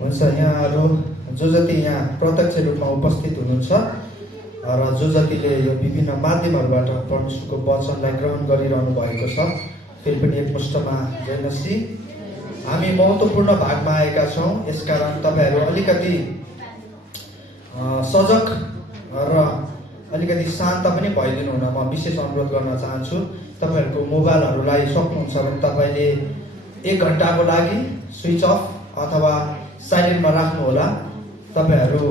हुन्छ। यहाँहरू जो जति यहाँ प्रत्यक्ष रूपमा उपस्थित हुनुहुन्छ र जो जतिले यो विभिन्न माध्यमहरूबाट परमेश्वरको वचनलाई ग्रहण गरिरहनु भएको छ, फेरि पनि एकमुष्टमा जय मसीह। हामी महत्त्वपूर्ण भागमा आएका छौँ, यसकारण तपाईँहरू अलिकति सजग र अलिकति शान्त पनि भइदिनु हुन म विशेष अनुरोध गर्न चाहन्छु। तपाईँहरूको मोबाइलहरूलाई सक्नुहुन्छ भने तपाईँले 1 घन्टाको लागि स्विच अफ अथवा साइलेन्टमा राख्नुहोला। तपाईँहरू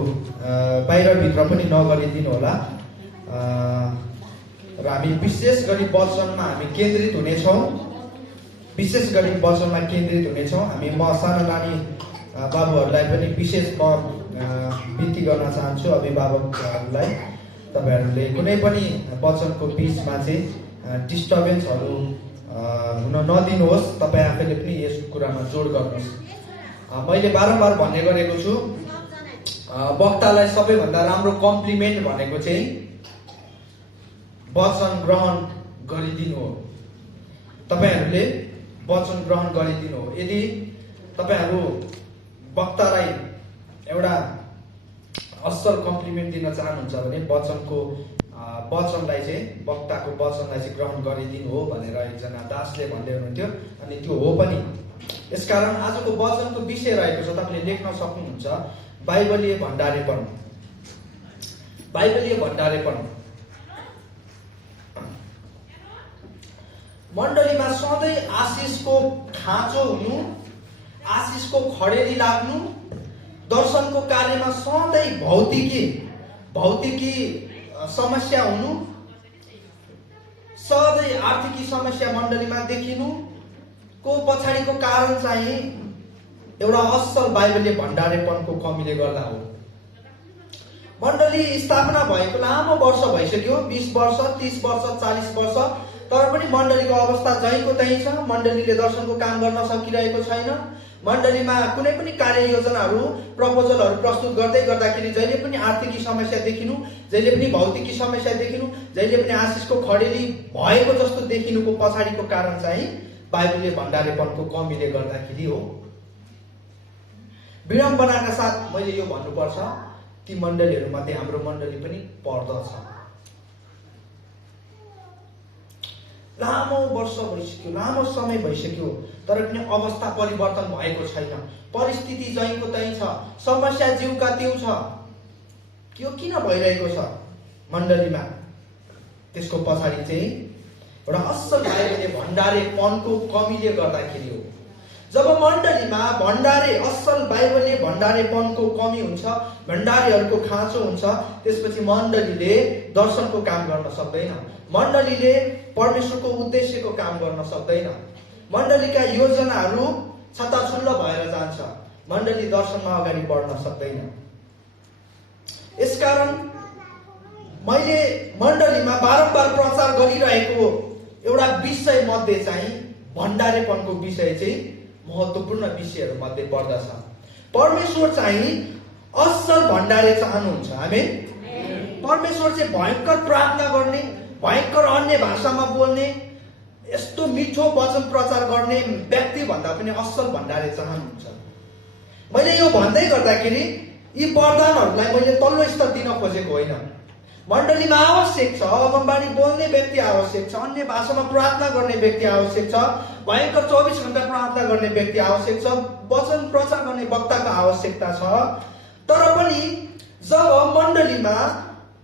बाहिरभित्र पनि नगरिदिनु होला। र हामी विशेष गरी वचनमा हामी केन्द्रित हुनेछौँ। विशेष गरी वचनमा केन्द्रित हुनेछौँ। हामी म सानो नानी बाबुहरूलाई पनि विशेष म बिन्ती गर्न चाहन्छु, अभिभावकहरूलाई। तपाईँहरूले कुनै पनि वचनको बिचमा चाहिँ डिस्टर्बेन्सहरू हुन नदिनुहोस्। तपाईँ आफैले पनि यस कुरामा जोड गर्नुहोस्। मैले बारम्बार भन्ने गरेको छु, वक्तालाई सबैभन्दा राम्रो कम्प्लिमेन्ट भनेको चाहिँ वचन ग्रहण गरिदिनु हो। तपाईँहरूले वचन ग्रहण गरिदिनु हो। यदि तपाईँहरू वक्तालाई एउटा असल कम्प्लिमेन्ट दिन चाहनुहुन्छ भने वचनलाई चाहिँ वक्ताको वचनलाई चाहिँ ग्रहण गरिदिनु हो भनेर एकजना दासले भन्दै हुनुहुन्थ्यो, अनि त्यो हो पनि। यसकारण आजको वचनको विषय रहेको छ, तपाईँले लेख्न सक्नुहुन्छ, बाइबलीय भण्डारेपन। बाइबलीय भण्डारेपन। मण्डलीमा सधैँ आशिषको खाँचो हुनु, आशिषको खडेरी लाग्नु, दर्शनको कार्यमा सधैँ भौतिकी समस्या हुनु, सधैँ आर्थिकी समस्या मण्डलीमा देखिनु को पछाडिको कारण चाहिँ एउटा असल बाइबलीय भण्डारेपनको कमीले गर्दा हो। मण्डली स्थापना भएको लामो वर्ष भइसक्यो, 20 वर्ष, 30 वर्ष, 40 वर्ष, तर पनि मण्डलीको अवस्था जहीँको तहीँ छ। मण्डलीले दर्शनको काम गर्न सकिरहेको छैन। मण्डलीमा कुनै पनि कार्ययोजनाहरू, प्रपोजलहरू प्रस्तुत गर्दै गर्दाखेरि जहिले पनि आर्थिकी समस्या देखिनु, जहिले पनि भौतिकी समस्या देखिनु, जहिले पनि आशिषको खडेरी भएको जस्तो देखिनुको पछाडिको कारण चाहिँ बाइबलीय भण्डारेपनको कमीले गर्दाखेरि हो। विडम्बनाका साथ मैले यो भन्नुपर्छ, ती मण्डलीहरूमध्ये हाम्रो मण्डली पनि पर्दछ। लामो वर्ष भइसक्यो, लामो समय भइसक्यो, तर पनि अवस्था परिवर्तन भएको छैन। परिस्थिति जहीँको तहीँ छ, समस्या जिउका त्यो छ। त्यो किन भइरहेको छ मण्डलीमा? त्यसको पछाडि चाहिँ एउटा असल बाइबलीय भण्डारेपनको कमीले गर्दाखेरि हो। जब मण्डलीमा असल बाइबलीय भण्डारेपनको कमी हुन्छ, भण्डारीहरूको खाँचो हुन्छ, त्यसपछि मण्डलीले दर्शनको काम गर्न सक्दैन। मण्डलीले परमेश्वरको उद्देश्यको काम गर्न सक्दैन। मण्डलीका योजनाहरू छताछुल्ल भएर जान्छ। मण्डली दर्शनमा अगाडि बढ्न सक्दैन। यसकारण मैले मण्डलीमा बारम्बार प्रचार गरिरहेको एउटा विषय मध्ये चाहिँ भण्डारेपनको विषय चाहिँ महत्त्वपूर्ण विषयहरू मध्ये पर्दछ। परमेश्वर चाहिँ असल भण्डारे चाहनुहुन्छ। आमेन। परमेश्वर चाहिँ भयंकर प्रार्थना गर्ने, भयंकर अन्य भाषामा बोल्ने, यस्तो मिठो वचन प्रचार गर्ने व्यक्ति भन्दा पनि असल भण्डारे चाहनुहुन्छ। मैले यो भन्दै गर्दाखेरि यी वरदानहरूलाई मैले तल्लो स्तर दिन खोजेको होइन। मण्डलीमा आवश्यक छ, अगमबाणी बोल्ने व्यक्ति आवश्यक छ, अन्य भाषामा प्रार्थना गर्ने व्यक्ति आवश्यक छ, भयंकर 24 घण्टा प्रार्थना गर्ने व्यक्ति आवश्यक छ, वचन प्रचार गर्ने वक्ताको आवश्यकता छ। तर पनि जब मण्डलीमा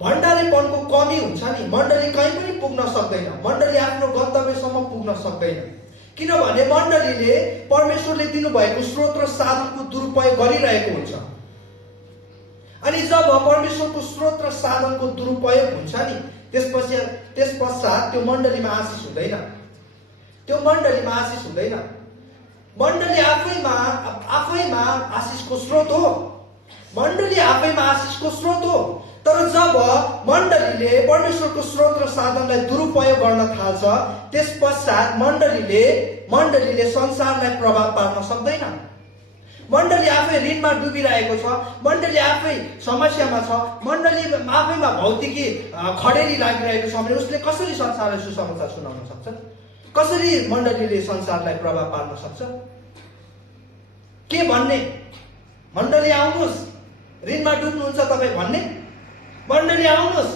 भण्डारेपनको कमी हुन्छ नि, मण्डली कहीँ पनि पुग्न सक्दैन। मण्डली आफ्नो गन्तव्यसम्म पुग्न सक्दैन। किनभने मण्डलीले परमेश्वरले दिनुभएको स्रोत र साधनको दुरुपयोग गरिरहेको हुन्छ। अनि जब परमेश्वरको स्रोत र साधनको दुरुपयोग हुन्छ नि, त्यसपश्चात त्यो मण्डलीमा आशिष हुँदैन। त्यो मण्डलीमा आशिष हुँदैन। मण्डली आफैमा आशिषको स्रोत हो। मण्डली आफैमा आशिषको स्रोत हो। तर जब मण्डलीले परमेश्वरको स्रोत र साधनलाई दुरुपयोग गर्न थाल्छ, त्यसपश्चात मण्डलीले संसारलाई प्रभाव पार्न सक्दैन। मण्डली आफै ऋणमा डुबिरहेको छ, मण्डली आफै समस्यामा छ, मण्डली आफैमा भौतिकी खडेरी लागिरहेको छ भने उसले कसरी संसारलाई सुसमाचार सुनाउन सक्छ? कसरी मण्डलीले संसारलाई प्रभाव पार्न सक्छ? के भन्ने? मण्डली आउनुहोस्, ऋणमा डुब्नुहुन्छ तपाईँ भन्ने? मण्डली आउनुहोस्,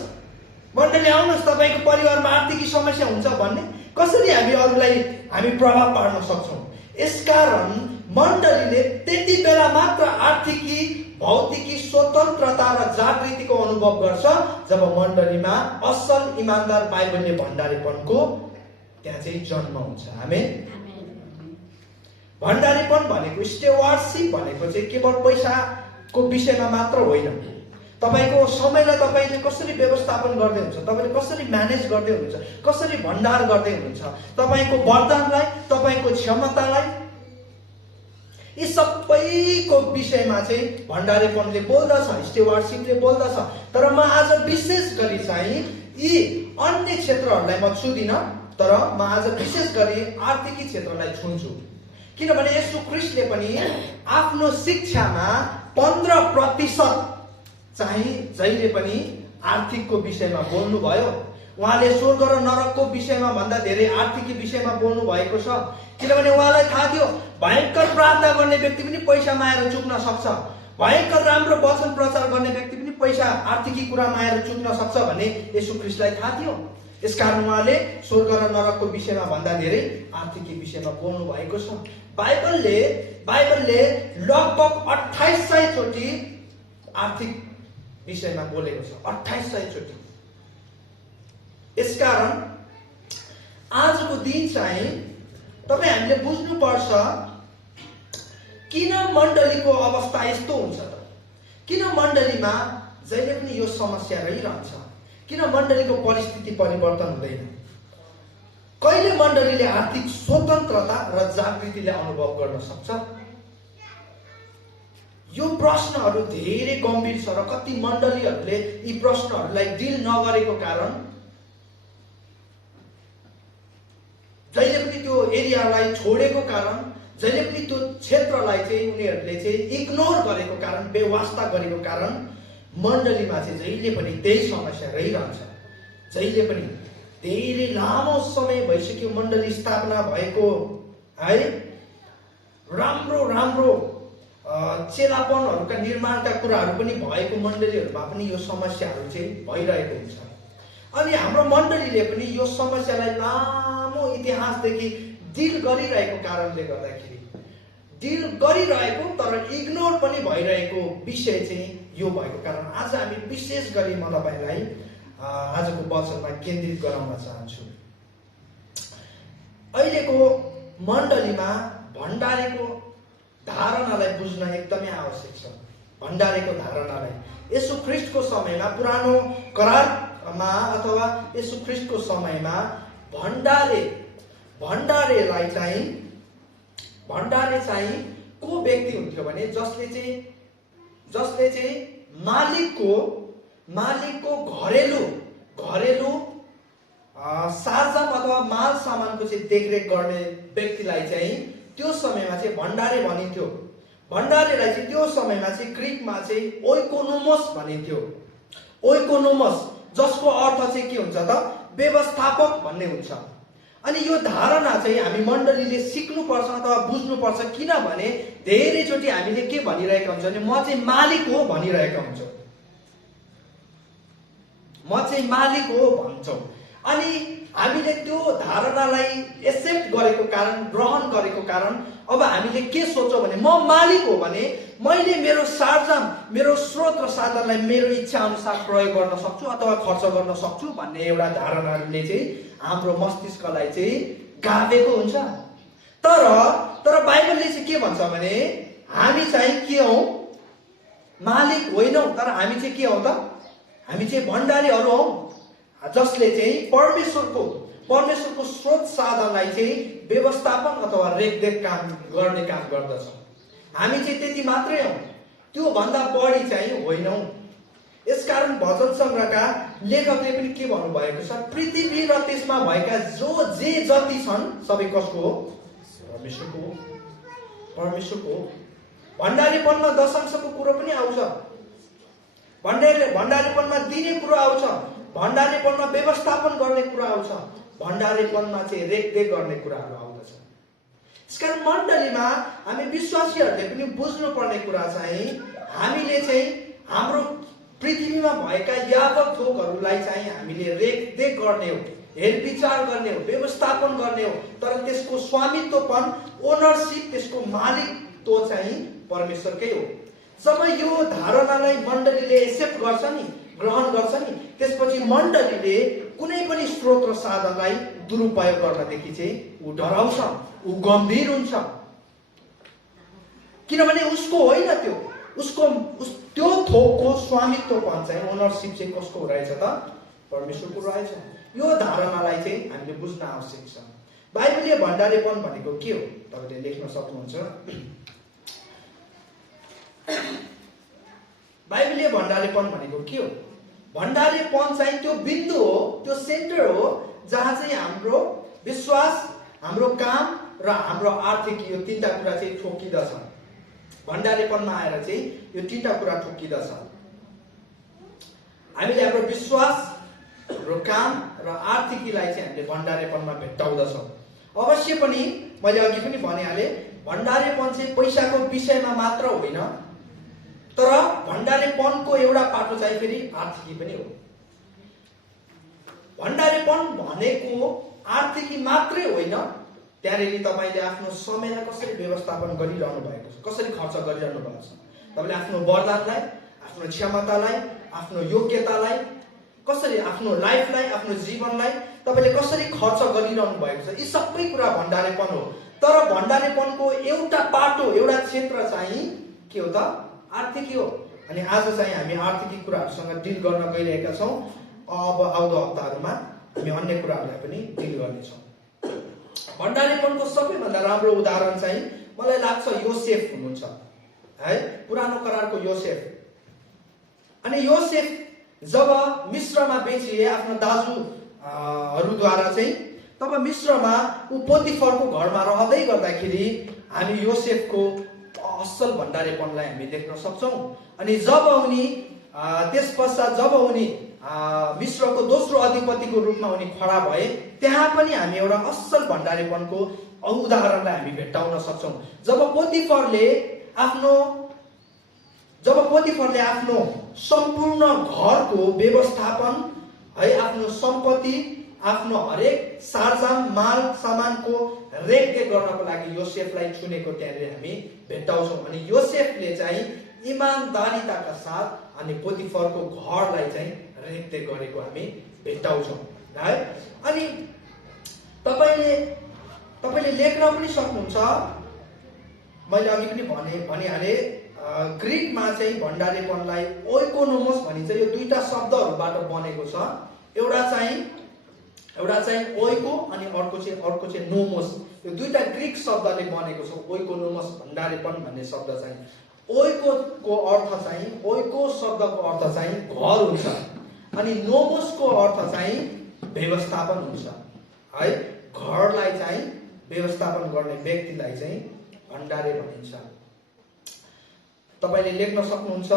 मण्डली आउनुहोस्, तपाईँको परिवारमा आर्थिक समस्या हुन्छ भन्ने? कसरी हामी अरूलाई हामी प्रभाव पार्न सक्छौँ? यसकारण मण्डलीले त्यति बेला मात्र आर्थिकी भौतिकी स्वतन्त्रता र जागृतिको अनुभव गर्छ जब मण्डलीमा असल इमान्दार बाइबलले भण्डारीपनको त्यहाँ चाहिँ जन्म हुन्छ। आमेन। भण्डारीपन भनेको स्टेवार्डशिप भनेको चाहिँ केवल पैसाको विषयमा मात्र होइन। तपाईँको समयलाई तपाईँले कसरी व्यवस्थापन गर्दै हुनुहुन्छ, तपाईँले कसरी म्यानेज गर्दै हुनुहुन्छ, कसरी भण्डार गर्दै हुनुहुन्छ, तपाईँको वरदानलाई, तपाईँको क्षमतालाई, यी सबैको विषयमा चाहिँ भण्डारीपनले बोल्दछ, स्टेवार्डशिपले बोल्दछ। तर म आज विशेष गरी चाहिँ यी अन्य क्षेत्रहरूलाई म छुदिनँ, तर म आज विशेष गरी आर्थिकी क्षेत्रलाई छुन्छु। किनभने येशू ख्रीष्टले पनि आफ्नो शिक्षामा 15% चाहिँ जहिले पनि आर्थिकको विषयमा बोल्नुभयो। उहाँले स्वर्ग र नरकको विषयमा भन्दा धेरै आर्थिकी विषयमा बोल्नु भएको छ। किनभने उहाँलाई थाहा थियो भयङ्कर प्रार्थना गर्ने व्यक्ति पनि पैसामा आएर चुक्न सक्छ, भयङ्कर राम्रो वचन प्रचार गर्ने व्यक्ति पनि पैसा आर्थिकी कुरामा आएर चुक्न सक्छ भन्ने येशू ख्रीष्टलाई थाहा थियो। यसकारण उहाँले स्वर्ग र नरकको विषयमा भन्दा धेरै आर्थिकी विषयमा बोल्नु भएको छ। बाइबलले लगभग 2800 चोटि आर्थिक विषयमा बोलेको छ, 2800 चोटि। यसकारण आजको दिन चाहिँ तपाईँ हामीले बुझ्नुपर्छ किन मण्डलीको अवस्था यस्तो हुन्छ त? किन मण्डलीमा जहिले पनि यो समस्या रहिरहन्छ? किन मण्डलीको परिस्थिति परिवर्तन हुँदैन? कहिले मण्डलीले आर्थिक स्वतन्त्रता र जागृतिले अनुभव गर्न सक्छ? यो प्रश्नहरू धेरै गम्भीर छ र कति मण्डलीहरूले यी प्रश्नहरूलाई डिल नगरेको कारण जहिले पनि त्यो एरियालाई छोडेको कारण, जहिले पनि त्यो क्षेत्रलाई चाहिँ उनीहरूले चाहिँ इग्नोर गरेको कारण, बेवास्ता गरेको कारण मण्डलीमा चाहिँ जहिले पनि त्यही समस्या रहिरहन्छ। जहिले पनि धेरै लामो समय भइसक्यो मण्डली स्थापना भएको, है, राम्रो राम्रो चेलापनहरूका निर्माणका कुराहरू पनि भएको मण्डलीहरूमा पनि यो समस्याहरू चाहिँ भइरहेको हुन्छ। अनि हाम्रो मण्डलीले पनि यो समस्यालाई लामो इतिहासदेखि डिल गरिरहेको कारणले गर्दाखेरि, डिल गरिरहेको तर इग्नोर पनि भइरहेको विषय चाहिँ यो भएको कारण आज हामी विशेष गरी म तपाईँलाई आजको वचनमा केन्द्रित गराउन चाहन्छु। अहिलेको मण्डलीमा भण्डारीको धारणालाई बुझ्न एकदमै आवश्यक छ। भण्डारीको धारणालाई येशू ख्रीष्टको समयमा, पुरानो करारमा अथवा येशू ख्रीष्टको समयमा भण्डारेलाई चाहिँ भण्डारे चाहिँ को व्यक्ति हुन्थ्यो भने जसले चाहिँ मालिकको घरेलु सार्जम अथवा माल सामानको चाहिँ देखरेख गर्ने व्यक्तिलाई चाहिँ त्यो समयमा चाहिँ भण्डारे भनिन्थ्यो। भण्डारेलाई चाहिँ त्यो समयमा चाहिँ ग्रीकमा चाहिँ ओइकोनोमस भनिन्थ्यो। ओइकोनोमस जसको अर्थ चाहिँ के हुन्छ त? व्यवस्थापक भन्ने हुन्छ। अनि यो धारणा चाहिँ हामी मण्डलीले सिक्नुपर्छ अथवा बुझ्नुपर्छ। किनभने धेरैचोटि हामीले के भनिरहेका हुन्छ भने म चाहिँ मालिक हो भनिरहेका हुन्छौँ, म चाहिँ मालिक हो भन्छौँ। अनि हामीले त्यो धारणालाई एक्सेप्ट गरेको कारण, ग्रहण गरेको कारण अब हामीले के सोच्छौँ भने म मालिक हो भने मैले मेरो सार्जम, मेरो स्रोत र साधनलाई मेरो इच्छा अनुसार प्रयोग गर्न सक्छु अथवा खर्च गर्न सक्छु भन्ने एउटा धारणाले चाहिँ हाम्रो मस्तिष्कलाई चाहिँ गाभेको हुन्छ। तर बाइबलले चाहिँ के भन्छ भने हामी चाहिँ के हौँ? मालिक होइनौँ, तर हामी चाहिँ के हौँ त? हामी चाहिँ भण्डारीहरू हौँ, जसले चाहिँ परमेश्वरको स्रोत साधनलाई चाहिँ व्यवस्थापन अथवा रेखदेख गर्ने काम गर्दछ। हामी चाहिँ त्यति मात्रै हौँ, त्यो भन्दा बढी चाहिँ होइनौँ। यसकारण भजन सङ्ग्रहका लेखकले पनि के भन्नुभएको छ? पृथ्वी र त्यसमा भएका जे जति छन् सबै कसको हो? परमेश्वरको हो। भण्डारीपनमा दशांशको कुरो पनि आउँछ, भण्डारीपनमा दिने कुरो आउँछ, भण्डारीपनमा व्यवस्थापन गर्ने कुरा आउँछ, भण्डारीपनमा चाहिँ रेखदेख गर्ने कुराहरू आउँदछ। त्यसकारण मण्डलीमा हामी विश्वासीहरूले पनि बुझ्नुपर्ने कुरा चाहिँ हामीले चाहिँ हाम्रो पृथ्वीमा भएका यावत थोकहरूलाई चाहिँ हामीले रेखदेख गर्ने हो, हेरविचार गर्ने हो, व्यवस्थापन गर्ने हो। तर त्यसको स्वामित्वपन, ओनरसिप, त्यसको मालिकत्व चाहिँ परमेश्वरकै हो। जब यो धारणालाई मण्डलीले एक्सेप्ट गर्छ नि, ग्रहण गर्छ नि, त्यसपछि मण्डलीले कुनै पनि स्रोत र साधनलाई दुरुपयोग गर्नदेखि चाहिँ ऊ डराउँछ, ऊ गम्भीर हुन्छ। किनभने उसको होइन त्यो थोकको स्वामित्वपन चाहिँ, ओनरसिप चाहिँ कसको रहेछ त? परमेश्वरको रहेछ। यो धारणालाई चाहिँ हामीले बुझ्न आवश्यक छ। बाइबलीय भण्डारेपन भनेको के हो तपाईँले लेख्न सक्नुहुन्छ। बाइबलीय भण्डारेपन भनेको के हो? भण्डारेपन चाहिँ त्यो बिन्दु हो, त्यो सेन्टर हो जहाँ चाहिँ हाम्रो विश्वास, हाम्रो काम र हाम्रो आर्थिक यो तीनटा कुरा चाहिँ ठोकिदछ। भण्डारेपनमा आएर चाहिँ यो तीनटा कुरा ठोकिदछ। हामीले हाम्रो विश्वास, हाम्रो काम र आर्थिकीलाई चाहिँ हामीले भण्डारेपनमा भेट्टाउँदछौँ। अवश्य पनि मैले अघि पनि भनिहालेँ, भण्डारेपन चाहिँ पैसाको विषयमा मात्र होइन, तर भण्डारेपनको एउटा पाटो चाहिँ फेरि आर्थिकी पनि हो। भण्डारेपन भनेको आर्थिकी मात्रै होइन, त्यहाँनिर तपाईँले आफ्नो समयलाई कसरी व्यवस्थापन गरिरहनु भएको छ, कसरी खर्च गरिरहनु भएको छ, तपाईँले आफ्नो वरदानलाई, आफ्नो क्षमतालाई, आफ्नो योग्यतालाई, कसरी आफ्नो लाइफलाई, आफ्नो जीवनलाई तपाईँले कसरी खर्च गरिरहनु भएको छ, यी सबै कुरा भण्डारेपन हो। तर भण्डारेपनको एउटा पाटो, एउटा क्षेत्र चाहिँ के हो त? आर्थिकी हो। अनि आज चाहिँ हामी आर्थिकी कुराहरूसँग डिल गर्न गइरहेका छौँ। अब आउँदो हप्ताहरूमा हामी अन्य कुराहरूलाई पनि डिल गर्नेछौँ। भण्डारेपनको सबैभन्दा राम्रो उदाहरण चाहिँ मलाई लाग्छ योसेफ हुनुहुन्छ है, पुरानो करारको योसेफ। अनि योसेफ जब मिश्रमा बेचिए आफ्नो दाजुहरूद्वारा चाहिँ, तब मिश्रमा ऊ पोतिफरको घरमा रहँदै गर्दाखेरि हामी योसेफको असल भण्डारेपनलाई हामी देख्न सक्छौँ। अनि जब उनी त्यस पश्चात जब उनी मिश्रको दोस्रो अधिपतिको रूपमा उनी खडा भए, त्यहाँ पनि हामी एउटा असल भण्डारेपनको उदाहरणलाई हामी भेट्टाउन सक्छौँ। जब पोतिफरले आफ्नो सम्पूर्ण घरको व्यवस्थापन है, आफ्नो सम्पत्ति, आफ्नो हरेक सारजाम माल सामानको रेखदेख गर्नको लागि योसेफलाई चुनेको त्यहाँनिर हामी भेट्टाउँछौँ। अनि योसेफले चाहिँ इमानदारिताका साथ अनि पोतिफरको घरलाई चाहिँ रेखदेख गरेको हामी भेट्टाउँछौँ है। अनि तपाईँले लेख्न पनि सक्नुहुन्छ। मैले अघि पनि भनिहालेँ, ग्रिकमा चाहिँ भण्डारेपनलाई ओइकोनोमोस भनिन्छ। यो दुईटा शब्दहरूबाट बनेको छ। एउटा चाहिँ ओइको अनि अर्को चाहिँ नोमोस। यो दुईटा ग्रिक शब्दले बनेको छ। ओइकोनोमस भण्डारेपन भन्ने शब्द चाहिँ, ओइको शब्दको अर्थ चाहिँ घर हुन्छ, अनि नोमोसको अर्थ चाहिँ व्यवस्थापन हुन्छ है। घरलाई चाहिँ व्यवस्थापन गर्ने व्यक्तिलाई चाहिँ भण्डारे भनिन्छ। तपाईँले लेख्न सक्नुहुन्छ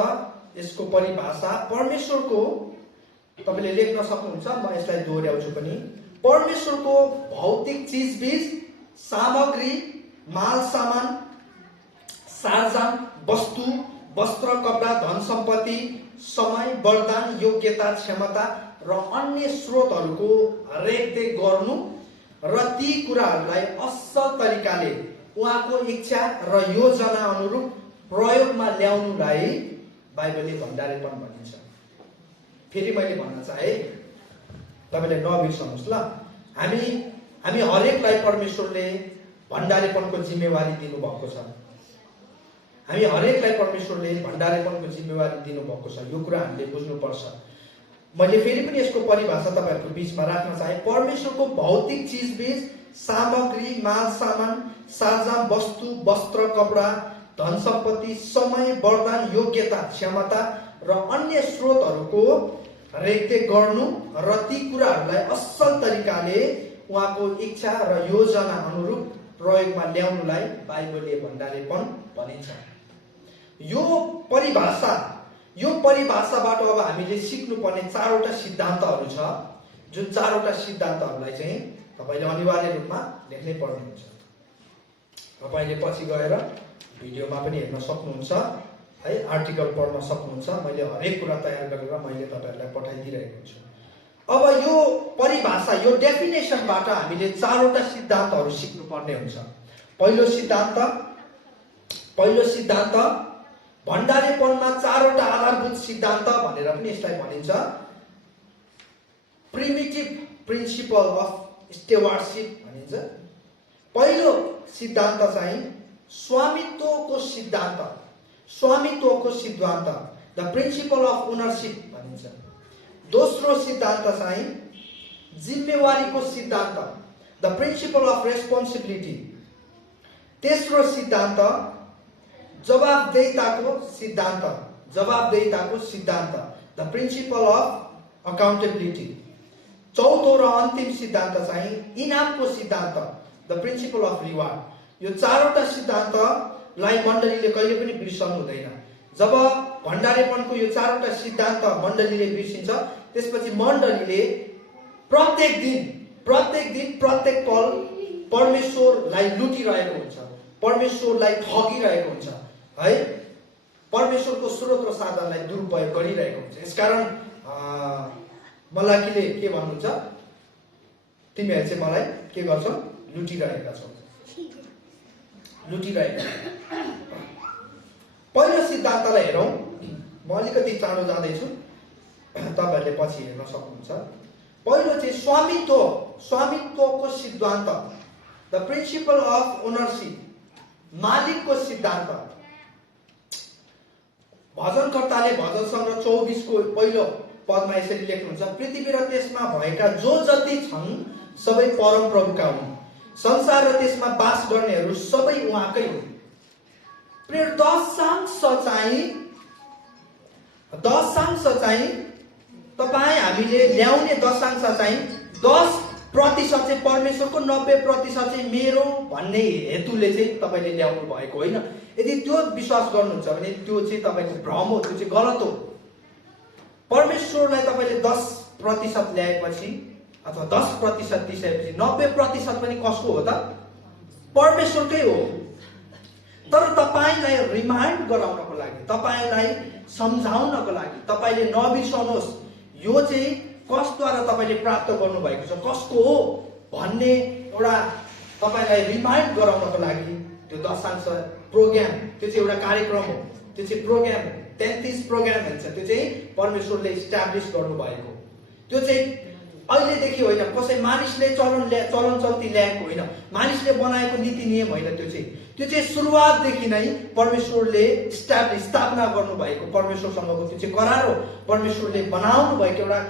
यसको परिभाषा परमेश्वरको, तपाईँले लेख्न सक्नुहुन्छ, म यसलाई दोहोऱ्याउँछु पनि। परमेश्वरको भौतिक चिजबिज, सामग्री, माल सामान, सारजाम, वस्तु, वस्त्र, कपडा, धन सम्पत्ति, समय, वरदान, योग्यता, क्षमता र अन्य स्रोतहरूको रेखदेख गर्नु र ती कुराहरूलाई असल तरिकाले उहाँको इच्छा र योजना अनुरूप प्रयोगमा ल्याउनुलाई बाइबलले भण्डारेपन भनिन्छ। फेरि मैले भन्न चाहे, तपाईँले नबिर्सनुहोस् ल, हामी हरेकलाई परमेश्वरले भण्डारेपनको जिम्मेवारी दिनुभएको छ। हामी हरेकलाई परमेश्वरले भण्डारेपनको जिम्मेवारी दिनुभएको छ। यो कुरा हामीले बुझ्नुपर्छ। मैले फेरि पनि यसको परिभाषा तपाईँहरूको बिचमा राख्न चाहे। परमेश्वरको भौतिक चिजबिज, सामग्री, माल सामान, सारजाम, वस्तु, वस्त्र, कपडा, धन सम्पत्ति, समय, वरदान, योग्यता, क्षमता र अन्य स्रोतहरूको रेखदेख गर्नु र ती कुराहरूलाई असल तरिकाले उहाँको इच्छा र योजना अनुरूप प्रयोगमा ल्याउनुलाई बाइबलीय भण्डारेपन भनिन्छ। यो परिभाषाबाट अब हामीले सिक्नुपर्ने चारवटा सिद्धान्तहरू छ, जुन चारवटा सिद्धान्तहरूलाई चाहिँ तपाईँले अनिवार्य रूपमा लेख्नै पर्ने हुन्छ। तपाईले पछि गएर भिडियोमा पनि हेर्न सक्नुहुन्छ है, आर्टिकल पढ्न सक्नुहुन्छ। मैले हरेक कुरा तयार गरेर मैले तपाईहरुलाई पठाइदिरहेको छु। अब यो परिभाषा, यो डेफिनेसनबाट हामीले चारवटा सिद्धान्तहरू सिक्नुपर्ने हुन्छ। पहिलो सिद्धान्त भण्डारेपनमा चारवटा आधारभूत सिद्धान्त भनेर पनि यसलाई भनिन्छ। प्रिमिटिभ प्रिन्सिपल अफ स्टेवार्डशिप भनिन्छ। पहिलो सिद्धान्त चाहिँ स्वामित्वको सिद्धान्त, द प्रिन्सिपल अफ ओनरशिप भनिन्छ। दोस्रो सिद्धान्त चाहिँ जिम्मेवारीको सिद्धान्त, द प्रिन्सिपल अफ रेस्पोन्सिबिलिटी। तेस्रो सिद्धान्त जवाबदेहिताको सिद्धान्त, द प्रिन्सिपल अफ अकाउन्टेबिलिटी। चौथो र अन्तिम सिद्धान्त चाहिँ इनामको सिद्धान्त, द प्रिन्सिपल अफ रिवार्ड। यो चारवटा सिद्धान्तलाई मण्डलीले कहिले पनि बिर्सनु हुँदैन। जब भण्डारेपनको यो चारवटा सिद्धान्त मण्डलीले बिर्सिन्छ, त्यसपछि मण्डलीले प्रत्येक दिन प्रत्येक पल परमेश्वरलाई लुटिरहेको हुन्छ, परमेश्वरलाई ठगिरहेको हुन्छ है, परमेश्वरको स्रोत र साधनलाई दुरुपयोग गरिरहेको हुन्छ। यसकारण मलाकीले के भन्नुहुन्छ, तिमीहरू चाहिँ मलाई के गर्छौ, लुटिरहेका छौ। पहिलो सिद्धान्तलाई हेरौँ। म अलिकति चाँडो जाँदैछु, तपाईहरुले पछि हेर्न सक्नुहुन्छ। पहिलो चाहिँ स्वामित्वको सिद्धान्त, द प्रिन्सिपल अफ ओनरशिप, मालिकको सिद्धान्त। भजनकर्ताले भजन सङ्ग्रह 24 को पहिलो पदमा यसरी लेख्नुहुन्छ, पृथ्वी र त्यसमा भएका जो जति छन् सबै परमप्रभुका हुन्, संसार र त्यसमा बास गर्नेहरू सबै उहाँकै हुन्। प्रिय दशांश चाहिँ तपाईँ हामीले ल्याउने दशांश चाहिँ 10% चाहिँ परमेश्वरको, 90% चाहिँ मेरो भन्ने हेतुले चाहिँ तपाईले ल्याउनु भएको होइन। यदि त्यो विश्वास गर्नुहुन्छ भने त्यो चाहिँ तपाईको भ्रम हो, त्यो चाहिँ गलत हो। परमेश्वरलाई तपाईले 10% ल्याएपछि अथवा 10% दिइसकेपछि 90% पनि कसको हो त? परमेश्वरकै हो। तर तपाईलाई रिमाइन्ड गराउनको लागि, तपाईलाई सम्झाउनको लागि, तपाईले नबिर्सनुहोस् यो चाहिँ कसद्वारा तपाईले प्राप्त गर्नुभएको छ, कसको हो भन्ने एउटा तपाईलाई रिमाइन्ड गराउनको लागि त्यो दशांश प्रोग्राम, त्यो चाहिँ एउटा कार्यक्रम हो, त्यो चाहिँ प्रोग्राम, 33 प्रोग्राम भन्छ। त्यो चाहिँ परमेश्वरले इस्टाब्लिस गर्नुभएको, त्यो चाहिँ अहिलेदेखि होइन, कसै मानिसले चलन चल्ती ल्याएको होइन, मानिसले बनाएको नीति नियम होइन। त्यो चाहिँ सुरुवातदेखि नै परमेश्वरले स्थापना गर्नुभएको, परमेश्वरसँगको त्यो चाहिँ करार हो, परमेश्वरले बनाउनु भएको एउटा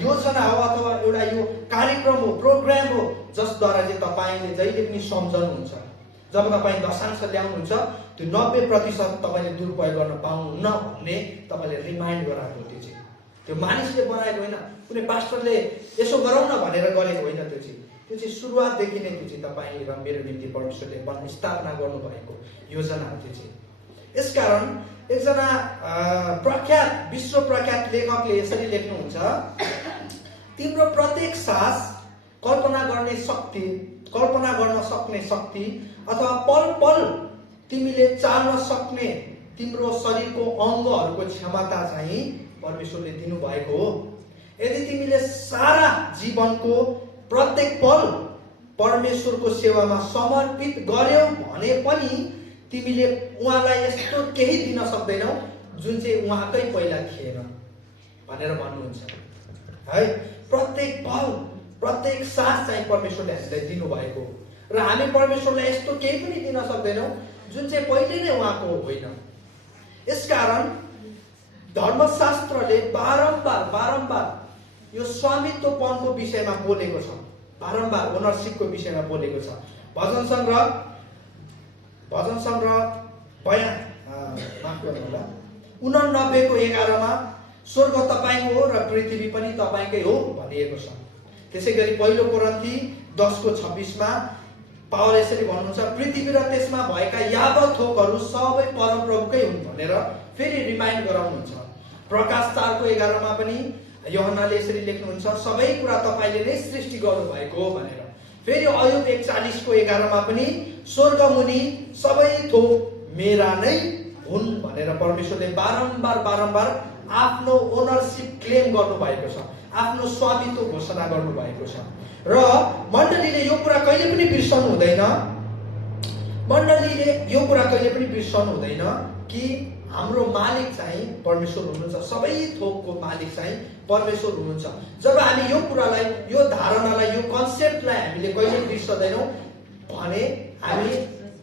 योजना हो अथवा एउटा यो कार्यक्रम हो, प्रोग्राम हो, जसद्वारा चाहिँ तपाईले जहिले पनि सम्झनुहुन्छ। जब तपाईँ दशांश ल्याउनुहुन्छ त्यो 90% तपाईले दुरुपयोग गर्न पाउनुहुन्न भन्ने तपाईले रिमाइन्ड गराएको। त्यो मानिसले बनाएको होइन, कुनै पास्टरले यसो गरौँ न भनेर गरेको होइन। त्यो चाहिँ सुरुवातदेखि नै त्यो चाहिँ तपाईँ र मेरो निम्ति परमेश्वरले स्थापना गर्नुभएको योजना हो त्यो चाहिँ। यसकारण एकजना विश्व प्रख्यात लेखकले यसरी लेख्नुहुन्छ, तिम्रो प्रत्येक सास कल्पना गर्न सक्ने शक्ति अथवा पल पल तिमीले चाल्न सक्ने तिम्रो शरीरको अङ्गहरूको क्षमता चाहिँ परमेश्वरले दिनुभएको हो। यदि तिमीले सारा जीवनको प्रत्येक पल परमेश्वरको सेवामा समर्पित गर्यौ भने पनि तिमीले उहाँलाई यस्तो केही दिन सक्दैनौ जुन चाहिँ उहाँकै पहिला थिएन भनेर भन्नुहुन्छ है। प्रत्येक पल प्रत्येक सास चाहिँ परमेश्वरले हामीलाई दिनुभएको र हामी परमेश्वरलाई यस्तो केही पनि दिन सक्दैनौ जुन चाहिँ पहिले नै उहाँको होइन। यसकारण धर्मशास्त्रले बारम्बार यो स्वामित्वपनको विषयमा बोलेको छ, बारम्बार ओनरशिपको विषयमा बोलेको छ। भजन सङ्ग्रह 89:11 स्वर्ग तपाईको हो र पृथ्वी पनि तपाईकै हो भनिएको छ। त्यसैगरी पहिलो कोरिन्थी 10:26 पावल यसरी भन्नुहुन्छ, पृथ्वी र त्यसमा भएका यावत थोकहरू सबै परमप्रभुकै हुन् भनेर फेरि रिमाइन्ड गराउनुहुन्छ। प्रकाश 4:11 पनि यूहन्नाले यसरी लेख्नुहुन्छ, सबै कुरा तपाईले नै सृष्टि गर्नुभएको हो भनेर फेरि अयुब 41:11 पनि स्वर्ग मुनि सबै थोक मेरा नै हुन् भनेर परमेश्वरले बारम्बार आफ्नो ओनरशिप क्लेम गर्नु भएको छ, आफ्नो स्वामित्व घोषणा गर्नु भएको छ। र मण्डलीले यो कुरा कहिले पनि बिर्सनु हुँदैन, मण्डलीले यो कुरा कहिले पनि बिर्सनु हुँदैन कि हाम्रो मालिक चाहिँ परमेश्वर हुनुहुन्छ, सबै थोकको मालिक चाहिँ परमेश्वर हुनुहुन्छ। जब हामी यो कुरालाई, यो धारणालाई, यो कन्सेप्टलाई हामीले कहिले बिर्सदैनौँ भने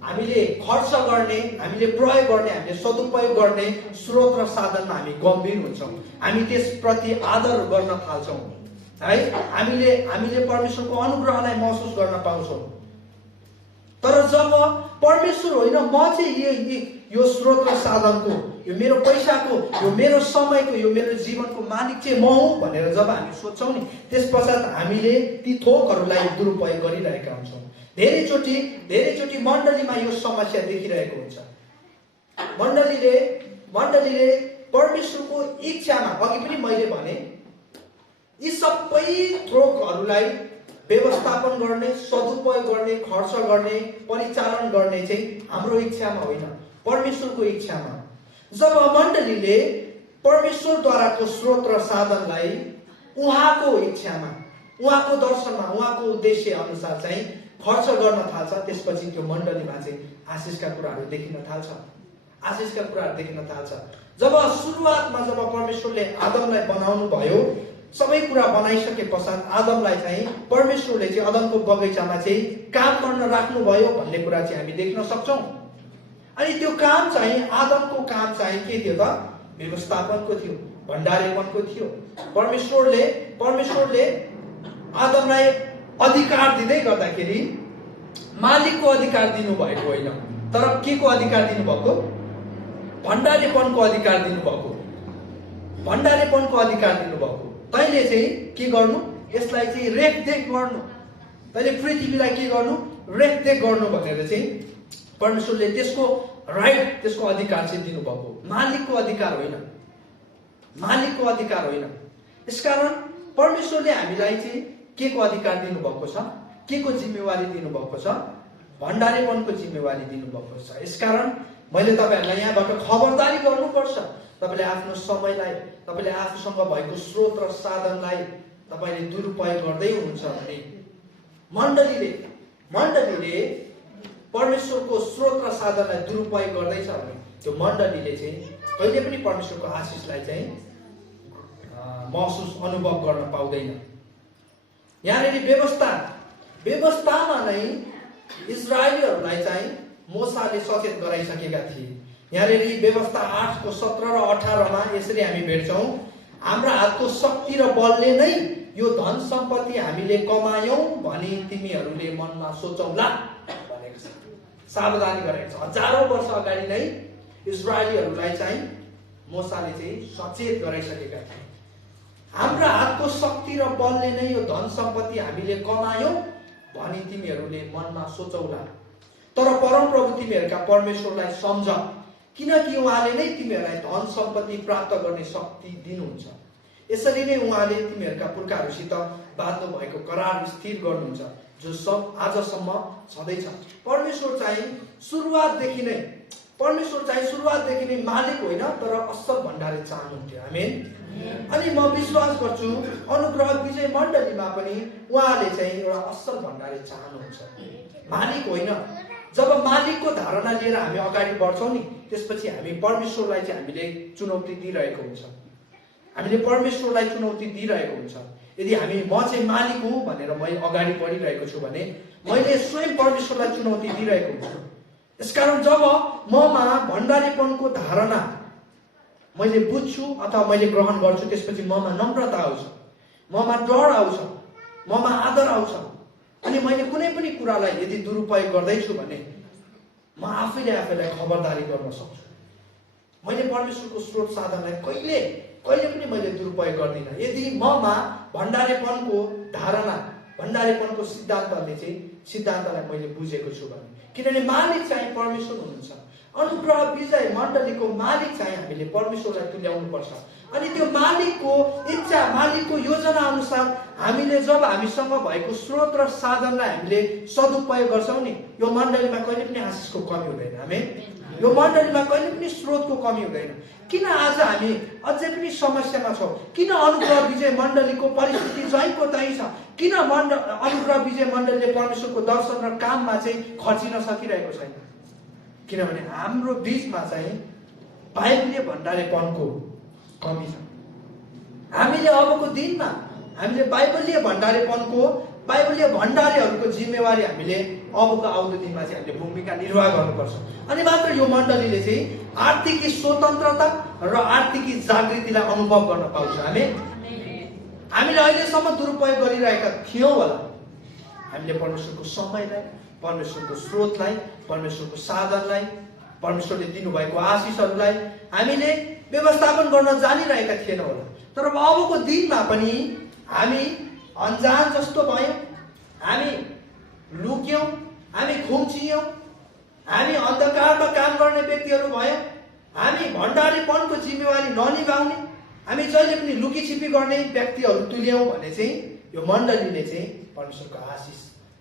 हामीले खर्च गर्ने, हामीले प्रयोग गर्ने, हामीले सदुपयोग गर्ने स्रोत र साधनमा हामी गम्भीर हुन्छौँ, हामी त्यसप्रति आदर गर्न थाल्छौँ है। हामीले परमेश्वरको अनुग्रहलाई महसुस गर्न पाउँछौँ। तर जब परमेश्वर होइन, म चाहिँ यो स्रोत र साधनको, यो मेरो पैसाको, यो मेरो समयको, यो मेरो जीवनको मालिक चाहिँ म हुँ भनेर जब हामी सोच्छौँ नि, त्यसपश्चात हामीले ती थोकहरूलाई दुरुपयोग गरिरहेका हुन्छौँ। धेरैचोटि मण्डलीमा यो समस्या देखिरहेको हुन्छ। मण्डलीले परमेश्वरको इच्छामा, अघि पनि मैले भने, यी सबै थोकहरूलाई व्यवस्थापन गर्ने, सदुपयोग गर्ने, खर्च गर्ने, परिचालन गर्ने चाहिँ हाम्रो इच्छामा होइन, परमेश्वरको इच्छामा। जब मण्डलीले परमेश्वरद्वाराको स्रोत र साधनलाई उहाँको इच्छामा, उहाँको दर्शनमा, उहाँको उद्देश्य अनुसार चाहिँ खर्च गर्न थाल्छ, त्यसपछि त्यो मण्डलीमा चाहिँ आशिषका कुराहरू देखिन थाल्छ, आशिषका कुराहरू देखिन थाल्छ। जब सुरुवातमा जब परमेश्वरले आदमलाई बनाउनु भयो, सबै कुरा बनाइसके पश्चात आदमलाई चाहिँ परमेश्वरले चाहिँ अदनको बगैँचामा चाहिँ काम गर्न राख्नुभयो भन्ने कुरा चाहिँ हामी देख्न सक्छौँ। अनि त्यो काम चाहिँ, आदमको काम चाहिँ के थियो त? व्यवस्थापनको थियो, भण्डारेपनको थियो। परमेश्वरले आदमलाई अधिकार दिँदै गर्दाखेरि मालिकको अधिकार दिनुभएको होइन, तर के को अधिकार दिनुभएको? भण्डारेपनको अधिकार दिनुभएको, भण्डारेपनको अधिकार दिनुभएको। तैँले चाहिँ के गर्नु? यसलाई चाहिँ रेखदेख गर्नु, तैँले पृथ्वीलाई के गर्नु? रेखदेख गर्नु भनेर चाहिँ परमेश्वरले त्यसको राइट, त्यसको अधिकार चाहिँ दिनुभएको, मालिकको अधिकार होइन, मालिकको अधिकार होइन। यसकारण परमेश्वरले हामीलाई चाहिँ के को अधिकार दिनुभएको छ? के को जिम्मेवारी दिनुभएको छ? भण्डारेपनको जिम्मेवारी दिनुभएको छ। यसकारण मैले तपाईँहरूलाई यहाँबाट खबरदारी गर्नुपर्छ। तपाईँले आफ्नो समयलाई, तपाईँले आफूसँग भएको स्रोत र साधनलाई तपाईँले दुरुपयोग गर्दै हुनुहुन्छ भने, मण्डलीले परमेश्वरको स्रोत र साधनलाई दुरुपयोग गर्दैछ भने, त्यो मण्डलीले चाहिँ कहिले पनि परमेश्वरको आशिषलाई चाहिँ महसुस, अनुभव गर्न पाउँदैन। यहाँनिर व्यवस्थामा नै इजरायलीहरूलाई चाहिँ मोसाले सचेत गराइसकेका थिए। यहाँनिर व्यवस्था 8:17 र 18 यसरी हामी भेट्छौँ, हाम्रा हातको शक्ति र बलले नै यो धन सम्पत्ति हामीले कमायौँ भनी तिमीहरूले मनमा सोचौला भनेको छ, सावधानी गरेको छ। हजारौं वर्ष अगाडि नै इजरायलीहरूलाई चाहिँ मोसाले चाहिँ सचेत गराइसकेका थिए। हाम्रा हातको शक्ति र बलले नै यो धन सम्पत्ति हामीले कमायौँ भनी तिमीहरूले मनमा सोचौला, तर परमप्रभु तिमीहरूका परमेश्वरलाई सम्झ, किनकि उहाँले नै तिमीहरूलाई धन सम्पत्ति प्राप्त गर्ने शक्ति दिनुहुन्छ। यसरी नै उहाँले तिमीहरूका पुर्खाहरूसित बाँध्नु भएको करार स्थिर गर्नुहुन्छ, जो सब आजसम्म छँदैछ। परमेश्वर चाहिँ सुरुवातदेखि नै मालिक होइन, तर असल भण्डारी चाहनुहुन्थ्यो। आमेन। अनि म विश्वास गर्छु अनुग्रह विजय मण्डलीमा पनि उहाँले चाहिँ एउटा असल भण्डारी चाहनुहुन्छ, मालिक होइन। जब मालिकको धारणा लिएर हामी अगाडि बढ्छौँ नि, त्यसपछि हामी परमेश्वरलाई चाहिँ हामीले चुनौती दिइरहेको हुन्छ, हामीले परमेश्वरलाई चुनौती दिइरहेको हुन्छ। यदि हामी म चाहिँ मालिक हुँ भनेर मैले अगाडि बढिरहेको छु भने मैले स्वयं परमेश्वरलाई चुनौती दिइरहेको हुन्छु। यसकारण जब ममा भण्डारीपनको धारणा मैले बुझ्छु अथवा मैले ग्रहण गर्छु, त्यसपछि ममा नम्रता आउँछ, ममा डर आउँछ, ममा आदर आउँछ। अनि मैले कुनै पनि कुरालाई यदि दुरुपयोग गर्दैछु भने म आफैलाई खबरदारी गर्न सक्छु। मैले परमेश्वरको स्रोत साधनलाई कहिले पनि मैले दुरुपयोग गर्दिनँ यदि ममा भण्डारेपनको धारणा, भण्डारेपनको सिद्धान्तलाई मैले बुझेको छु भने। किनभने मालिक चाहिँ परमेश्वर हुनुहुन्छ, अनुग्रह विजय मण्डलीको मालिक चाहिँ हामीले परमेश्वरलाई तुल्याउनु पर्छ। अनि त्यो मालिकको इच्छा, मालिकको योजना अनुसार हामीले जब हामीसँग भएको स्रोत र साधनलाई हामीले सदुपयोग गर्छौँ नि, यो मण्डलीमा कहिले पनि आशिषको कमी हुँदैन। आमेन। यो मण्डलीमा कहिले पनि स्रोतको कमी हुँदैन। किन आज हामी अझै पनि समस्यामा छौँ? किन अनुग्रह विजय मण्डलीको परिस्थिति जहीँको तहीँ छ? किन अनुग्रह विजय मण्डलीले परमेश्वरको दर्शन र काममा चाहिँ खर्चिन सकिरहेको छैन? किनभने हाम्रो बीचमा चाहिँ बाइबलीय भण्डारेपनको कमी छ। हामीले अबको दिनमा हामीले बाइबलीय भण्डारेपनको, बाइबलीय भण्डारीहरूको जिम्मेवारी हामीले अबको आउँदो दिनमा चाहिँ हामीले भूमिका निर्वाह गर्नुपर्छ। अनि मात्र यो मण्डलीले चाहिँ आर्थिक स्वतन्त्रता र आर्थिक जागृतिलाई अनुभव गर्न पाउँछ। हामीले अहिलेसम्म दुरुपयोग गरिरहेका थियौँ होला। हामीले परमेश्वरको समयलाई, परमेश्वरको स्रोतलाई, परमेश्वरको साधनलाई, परमेश्वरले दिनुभएको आशिषहरूलाई हामीले व्यवस्थापन गर्न जानिरहेका थिएनौँ होला। तर अबको दिनमा पनि हामी अनजान जस्तो भयौँ, हामी लुक्यौँ, हामी खुम्चियौँ, हामी अन्धकारमा काम गर्ने व्यक्तिहरू भयौँ, हामी भण्डारीपनको जिम्मेवारी ननिभाउने, हामी जहिले पनि लुकीछिपी गर्ने व्यक्तिहरू तुल्याउँ भने चाहिँ यो मण्डलीले चाहिँ परमेश्वरको आशिष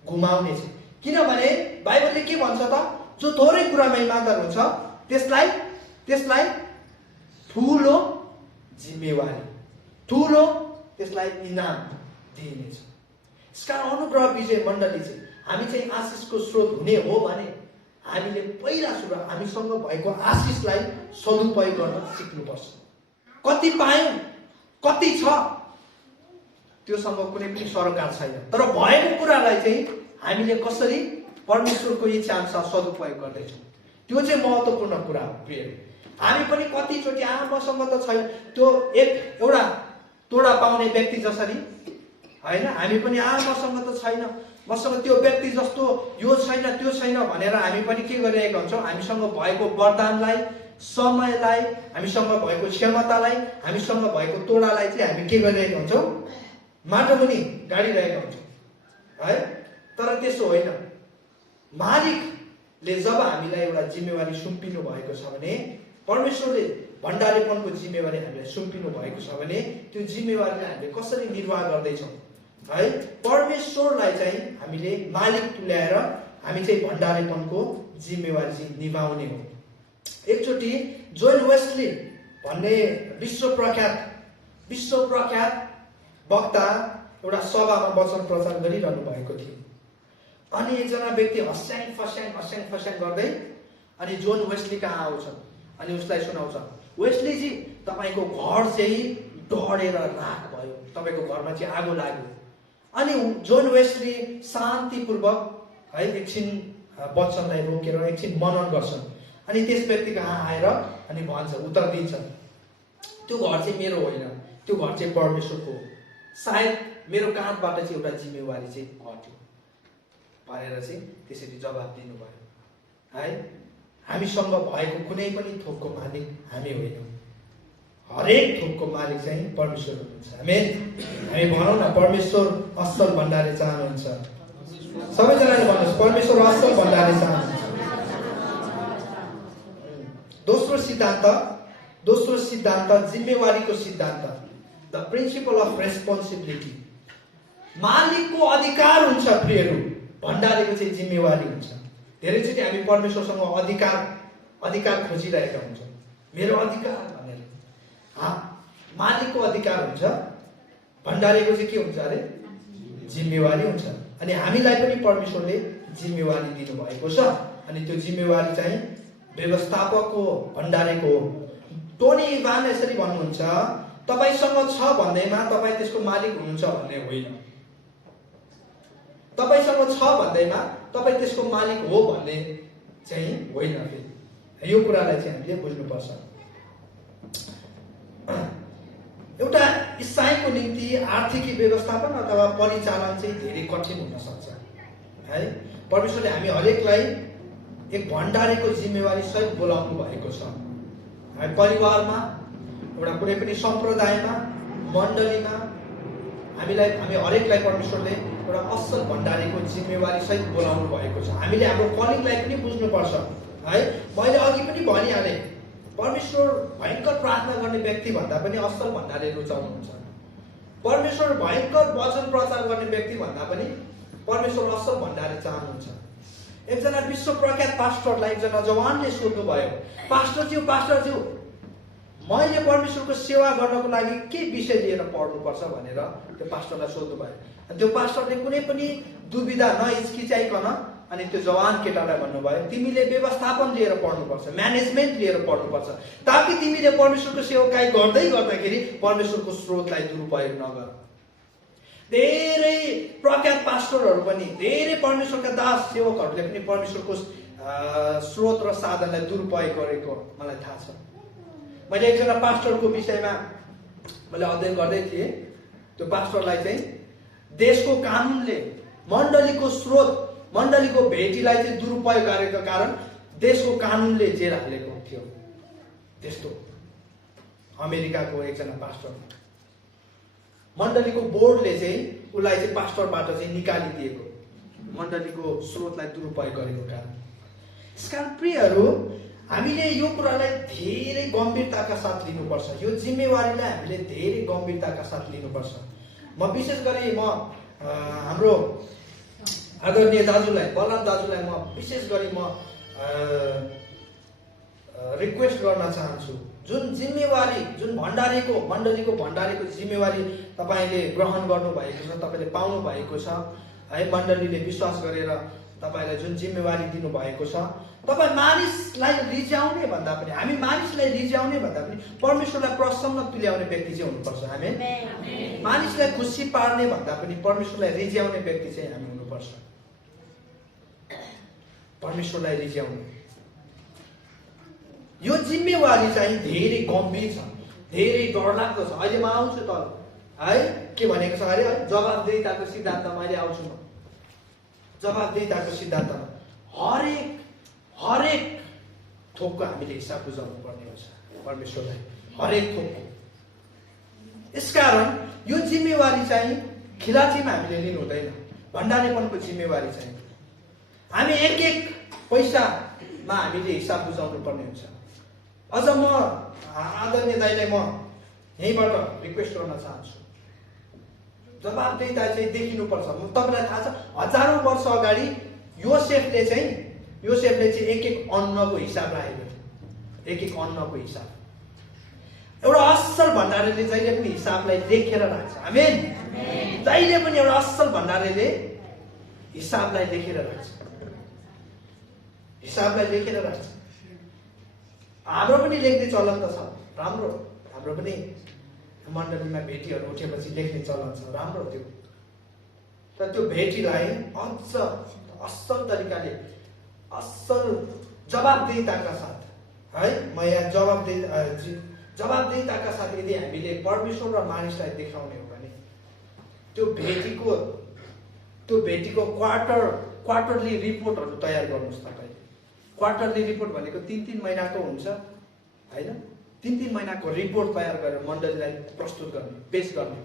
गुमाउने छ। किनभने बाइबलले के भन्छ त? जो थोरै कुरामा इमानदार हुन्छ त्यसलाई ठुलो जिम्मेवारी, ठुलो त्यसलाई इनाम दिइनेछ। यसकारण अनुग्रह विजय मण्डली चाहिँ हामी चाहिँ आशिषको स्रोत हुने हो भने हामीले पहिला सुरु हामीसँग भएको आशिषलाई सदुपयोग गर्न सिक्नुपर्छ। कति पायौँ, कति छ, त्योसँग कुनै पनि सरकार छैन। तर भएको कुरालाई चाहिँ हामीले कसरी परमेश्वरको इच्छा अनुसार सदुपयोग गर्दैछौँ, त्यो चाहिँ महत्त्वपूर्ण कुरा हो। प्रिय, हामी पनि कतिचोटि मसँग त छैन, त्यो एउटा तोडा पाउने व्यक्ति जसरी होइन, हामी पनि मसँग त छैन, मसँग त्यो व्यक्ति जस्तो यो छैन त्यो छैन भनेर हामी पनि के गरिरहेका हुन्छौँ? हामीसँग भएको वरदानलाई, समयलाई, हामीसँग भएको क्षमतालाई, हामीसँग भएको तोडालाई चाहिँ हामी के गरिरहेका हुन्छौँ? माटोमुनि गाडिरहेका हुन्छौँ है। तर त्यसो होइन। मालिकले जब हामीलाई एउटा जिम्मेवारी सुम्पिनु भएको छ भने, परमेश्वरले भण्डारीपनको जिम्मेवारी हामीलाई सुम्पिनु भएको छ भने, त्यो जिम्मेवारीलाई हामीले कसरी निर्वाह गर्दैछौँ है? परमेश्वरलाई चाहिँ हामीले मालिक तुल्याएर हामी चाहिँ भण्डारीपनको जिम्मेवारी चाहिँ निभाउने हो। एकचोटि जोन वेस्ली भन्ने विश्वप्रख्यात वक्ता एउटा सभामा वचन प्रचार गरिरहनु भएको थियो। अनि एकजना व्यक्ति हस्याङ फस्याङ गर्दै अनि जोन वेस्ली कहाँ आउँछन् अनि उसलाई सुनाउँछ, वेस्लीजी तपाईँको घर चाहिँ डढेर राख भयो, तपाईँको घरमा चाहिँ आगो लाग्यो। अनि जोन वेस्ली शान्तिपूर्वक है एकछिन वचनलाई रोकेर एकछिन मनन गर्छन्। अनि त्यस व्यक्ति कहाँ आएर अनि भन्छ, उत्तर दिन्छ, त्यो घर चाहिँ मेरो होइन, त्यो घर चाहिँ परमेश्वरको हो। सायद मेरो काँधबाट चाहिँ एउटा जिम्मेवारी चाहिँ घट्यो भनेर चाहिँ त्यसरी जवाब दिनुभयो है। हामीसँग भएको कुनै पनि थोकको मालिक हामी होइनौँ। हरेक थोकको मालिक चाहिँ परमेश्वर हुनुहुन्छ। हामी भनौँ न, परमेश्वर असल भण्डारी चाहनुहुन्छ। सबैजनाले भन्नुहोस्, परमेश्वर असल भण्डारी चाहनुहुन्छ। दोस्रो सिद्धान्त जिम्मेवारीको सिद्धान्त, द प्रिन्सिपल अफ रेस्पोन्सिबिलिटी। मालिकको अधिकार हुन्छ प्रियहरू, भण्डारीको चाहिँ जिम्मेवारी हुन्छ। धेरैचोटि हामी परमेश्वरसँग अधिकार खोजिरहेका हुन्छौँ, मेरो अधिकार भनेर। मालिकको अधिकार हुन्छ, भण्डारीको चाहिँ के हुन्छ अरे? जिम्मेवारी हुन्छ। अनि हामीलाई पनि परमेश्वरले जिम्मेवारी दिनुभएको छ। अनि त्यो जिम्मेवारी चाहिँ व्यवस्थापक हो, भण्डारीको हो। टोनी इभान यसरी भन्नुहुन्छ, तपाईँसँग छ भन्दैमा तपाईँ त्यसको मालिक हुनुहुन्छ भन्ने होइन। तपाईँसँग छ भन्दैमा तपाईँ त्यसको मालिक हो भन्ने चाहिँ होइन। यो कुरालाई चाहिँ हामीले बुझ्नुपर्छ। एउटा इसाईको निम्ति आर्थिक व्यवस्थापन अथवा परिचालन चाहिँ धेरै कठिन हुन सक्छ है। परमेश्वरले हामी हरेकलाई एक भण्डारीको जिम्मेवारी सहित बोलाउनु भएको छ। परिवारमा, एउटा कुनै पनि सम्प्रदायमा, मण्डलीमा हामी हरेकलाई परमेश्वरले एउटा असल भण्डारीको जिम्मेवारी सहित बोलाउनु भएको छ। हामीले हाम्रो कलिङलाई पनि बुझ्नुपर्छ है। मैले अघि पनि भनिहालेँ, परमेश्वर भयङ्कर प्रार्थना गर्ने व्यक्ति भन्दा पनि असल भण्डारले रुचाउनुहुन्छ। परमेश्वर भयङ्कर वचन प्रचार गर्ने व्यक्ति भन्दा पनि परमेश्वर असल भण्डारले चाहनुहुन्छ। एकजना विश्व प्रख्यात पास्टरलाई एकजना जवानले सोध्नुभयो, पास्टरज्यू मैले परमेश्वरको सेवा गर्नको लागि के विषय लिएर पढ्नुपर्छ भनेर त्यो पास्टरलाई सोध्नुभयो। अनि त्यो पास्टरले कुनै पनि दुविधा नहिचकिचाइकन अनि त्यो जवान केटालाई भन्नुभयो, तिमीले व्यवस्थापन लिएर पढ्नुपर्छ, म्यानेजमेन्ट लिएर पढ्नुपर्छ, ताकि तिमीले परमेश्वरको सेवाकाई गर्दाखेरि परमेश्वरको स्रोतलाई दुरुपयोग नगर। धेरै प्रख्यात पास्टरहरू पनि, धेरै परमेश्वरका दास सेवकहरूले पनि परमेश्वरको स्रोत र साधनलाई दुरुपयोग गरेको मलाई थाहा छ। मैले एकजना पास्टरको विषयमा मैले अध्ययन गर्दै थिएँ। त्यो पास्टरलाई चाहिँ देशको कानुनले मण्डलीको स्रोत, मण्डलीको भेटीलाई चाहिँ दुरुपयोग गरेको कारण देशको कानुनले जेल हालेको थियो। त्यस्तो अमेरिकाको एकजना पास्टर, मण्डलीको बोर्डले चाहिँ उसलाई चाहिँ पास्टरबाट चाहिँ निकालिदिएको, मण्डलीको स्रोतलाई दुरुपयोग गरेको कारण। यसकारण प्रियहरू, हामीले यो कुरालाई धेरै गम्भीरताका साथ लिनुपर्छ। यो जिम्मेवारीलाई हामीले धेरै गम्भीरताका साथ लिनुपर्छ। म विशेष गरी हाम्रो आदरणीय दाजुलाई, बलराम दाजुलाई म विशेष गरी रिक्वेस्ट गर्न चाहन्छु, जुन जिम्मेवारी, जुन भण्डारीको, मण्डलीको भण्डारीको जिम्मेवारी तपाईँले ग्रहण गर्नुभएको छ, तपाईँले पाउनु भएको छ है। मण्डलीले विश्वास गरेर तपाईँलाई जुन जिम्मेवारी दिनुभएको छ, तपाईँ मानिसलाई रिझाउने भन्दा पनि, हामी मानिसलाई रिझाउने भन्दा पनि परमेश्वरलाई प्रसन्न तुल्याउने व्यक्ति चाहिँ हुनुपर्छ। हामी मानिसलाई खुसी पार्ने भन्दा पनि परमेश्वरलाई रिझाउने व्यक्ति चाहिँ हामी हुनुपर्छ। परमेश्वरलाई रिझाउने यो जिम्मेवारी चाहिँ धेरै गम्भीर छ, धेरै डरलाग्दो छ। अहिले म आउँछु तल है, के भनेको छ अरे, जवाबदेहिताको सिद्धान्तमा अहिले आउँछु म। जवाबदेहिताको सिद्धान्तमा हरेक थोकको हामीले हिसाब बुझाउनु पर्ने हुन्छ परमेश्वरलाई, हरेक थोकको। यसकारण यो जिम्मेवारी चाहिँ खिलाचीमा हामीले लिनु हुँदैन। भण्डारीपनको जिम्मेवारी चाहिँ हामी एक पैसामा हामीले हिसाब बुझाउनु पर्ने हुन्छ। अझ म आदरणीय दाइलाई म यहीँबाट रिक्वेस्ट गर्न चाहन्छु, जवाबदेहिता चाहिँ देखिनुपर्छ। तपाईँलाई थाहा छ, हजारौँ वर्ष अगाडि योसेफले चाहिँ एक अन्नको हिसाब राखेको थियो। एक अन्नको हिसाब एउटा असल भण्डारीले जहिले पनि हिसाबलाई लेखेर राख्छ। आमेन। जहिले पनि एउटा असल भण्डारीले हिसाबलाई लेखेर राख्छ, हिसाबलाई लेखेर राख्छ। हाम्रो पनि लेख्ने चलन त छ, राम्रो। हाम्रो पनि मण्डलीमा भेटीहरू उठेपछि लेख्ने चलन छ, राम्रो त्यो। तर त्यो भेटीलाई अझ असल तरिकाले, असल जवाबदेहिताका साथ है, म यहाँ जवाबदेहिताका साथ यदि हामीले परमेश्वर र मानिसलाई देखाउने हो भने त्यो भेटीको क्वार्टरली रिपोर्टहरू तयार गर्नुहोस् तपाईँ। क्वार्टरली रिपोर्ट भनेको 3-3 महिनाको हुन्छ होइन। 3-3 महिनाको रिपोर्ट तयार गरेर मण्डलीलाई प्रस्तुत गर्ने, पेश गर्ने।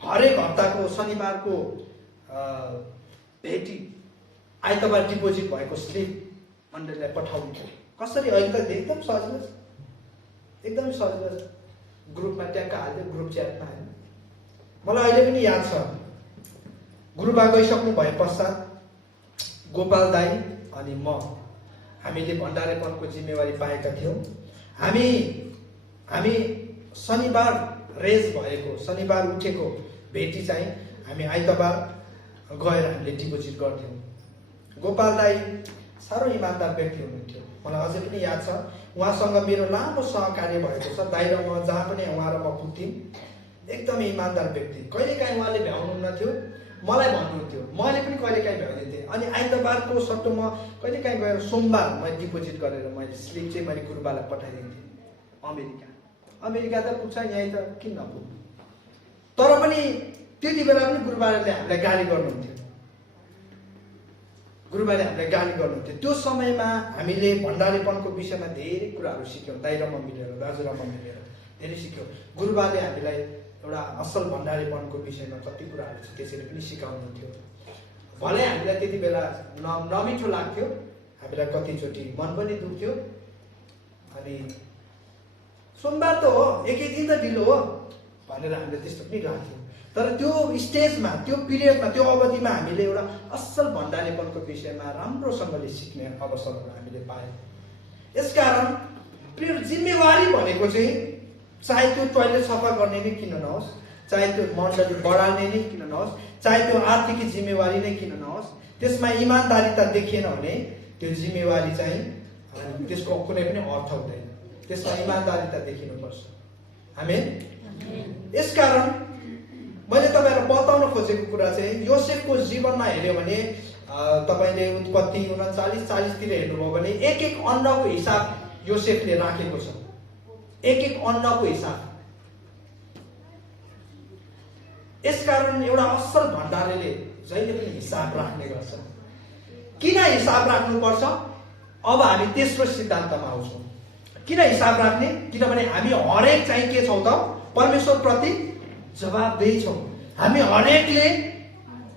हरेक हप्ताको शनिबारको भेटी, आइतबार डिपोजिट भएको स्लिप मण्डलीलाई पठाउनु। कसरी? अहिले त एकदम सजिलो छ, एकदम सजिलो छ। ग्रुपमा ट्याक्क हाल्यो, ग्रुप च्याटमा होइन। मलाई अहिले पनि याद छ, गुरुबा गइसक्नु भए पश्चात गोपाल दाई अनि म, हामीले भण्डारेपनको जिम्मेवारी पाएका थियौँ। हामी शनिबार रेज भएको, शनिबार उठेको भेटी चाहिँ हामी आइतबार गएर हामीले डिपोजिट गर्थ्यौँ। गोपाल दाई साह्रो इमान्दार व्यक्ति हुनुहुन्थ्यो। मलाई अझै पनि याद छ, उहाँसँग मेरो लामो सहकार्य भएको छ। दाइ र म जहाँ पनि उहाँ र म पुग्थ्यौँ, एकदमै इमान्दार व्यक्ति। कहिलेकाहीँ उहाँले भ्याउनुहुन्न थियो, मलाई भन्नुहुन्थ्यो, मैले पनि कहिलेकाहीँ भ्याउँदिन्थेँ। अनि आइतबारको सट्टो म कहिलेकाहीँ गएर सोमबार मैले डिपोजिट गरेर मैले स्लिप चाहिँ मैले गुरुबालाई पठाइदिन्थेँ अमेरिका त पुग्छ, यहीँ त किन नपुग्नु। तर पनि त्यति बेला पनि गुरुबाले हामीलाई गाली गर्नुहुन्थ्यो, त्यो समयमा हामीले भण्डारीपनको विषयमा धेरै कुराहरू सिक्यौँ। दाइ र म मिलेर, दाजु र म मिलेर धेरै सिक्यौँ। गुरुबाले हामीलाई एउटा असल भण्डारीपनको विषयमा कति कुराहरू छ त्यसरी पनि सिकाउनुहुन्थ्यो। भले हामीलाई त्यति बेला नमिठो लाग्थ्यो, हामीलाई कतिचोटि मन पनि दुख्थ्यो। अनि सोमबार त हो, एक दिन त ढिलो हो भनेर हामीले त्यस्तो पनि लाग्थ्यो। तर त्यो स्टेजमा, त्यो पिरियडमा, त्यो अवधिमा हामीले एउटा असल भण्डारीपनको विषयमा राम्रोसँगले सिक्ने अवसरहरू हामीले पायौँ। यसकारण प्रिय जिम्मेवारी भनेको चाहिँ चाहे त्यो टोयलेट सफा गर्ने नै किन नहोस्, चाहे त्यो मण्डली बढाल्ने नै किन नहोस्, चाहे त्यो आर्थिक जिम्मेवारी नै किन नहोस्, त्यसमा इमान्दारिता देखिएन भने त्यो जिम्मेवारी चाहिँ त्यसको कुनै पनि अर्थ हुँदैन। त्यसमा इमान्दारिता देखिनुपर्छ। आमेन। यसकारण मैले तपाईँहरूलाई बताउन खोजेको कुरा चाहिँ योसेफको जीवनमा हेऱ्यो भने तपाईँले उत्पत्ति 39-40 हेर्नुभयो भने एक एक अन्नको हिसाब योसेफले राखेको छ। एक एक अन्नको हिसाब। यसकारण एउटा असल भण्डारीले जहिले पनि हिसाब राख्ने गर्छ। किन हिसाब राख्नुपर्छ? अब हामी तेस्रो सिद्धान्तमा आउँछौँ। किन हिसाब राख्ने? किनभने हामी हरेक चाहिँ के छौँ त? परमेश्वर प्रति जवाबदेही छौँ। हामी हरेकले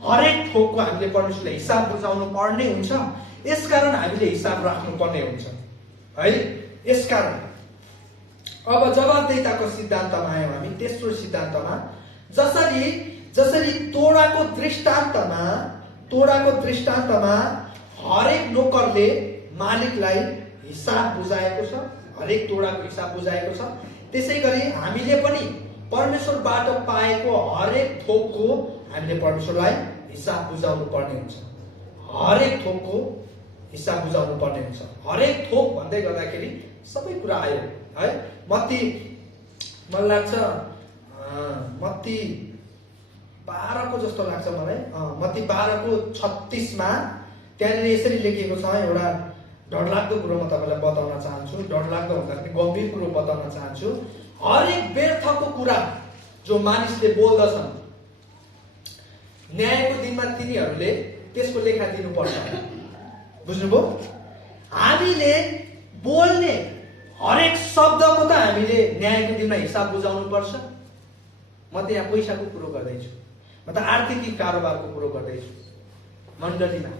हरेक थोकको हामीले परमेश्वरले हिसाब बुझाउनु पर्ने हुन्छ। यसकारण हामीले हिसाब राख्नुपर्ने हुन्छ है। यसकारण अब जवाबदेहिताको सिद्धान्तमा आयौँ हामी। तेस्रो सिद्धान्तमा जसरी तोडाको दृष्टान्तमा हरेक नोकरले मालिकलाई हिसाब बुझाएको छ, हरेक तोडाको हिसाब बुझाएको छ, त्यसै गरी हामीले पनि परमेश्वरबाट पाएको हरेक थोकको हामीले परमेश्वरलाई हिसाब बुझाउनु पर्ने हुन्छ। हरेक थोकको हिसाब बुझाउनु पर्ने हुन्छ। हरेक थोक भन्दै गर्दाखेरि सबै कुरा आयो है। मलाई लाग्छ मत्ती 12 को जस्तो लाग्छ मलाई। मत्ती 12 को 36 मा त्यहाँनिर यसरी लेखिएको छ। एउटा डरलाग्दो कुरो म तपाईँलाई बताउन चाहन्छु। डरलाग्दो भन्दाखेरि गम्भीर कुरो बताउन चाहन्छु। हरेक व्यर्थको कुरा जो मानिसले बोल्दछन्, न्यायको दिनमा तिनीहरूले त्यसको लेखा दिनुपर्छ। बुझ्नुभयो? हामीले बोल्ने हरेक शब्दको त हामीले न्यायको दिनमा हिसाब बुझाउनु पर्छ। म त यहाँ पैसाको कुरो गर्दैछु, म त आर्थिक कारोबारको कुरो गर्दैछु। मण्डलीमा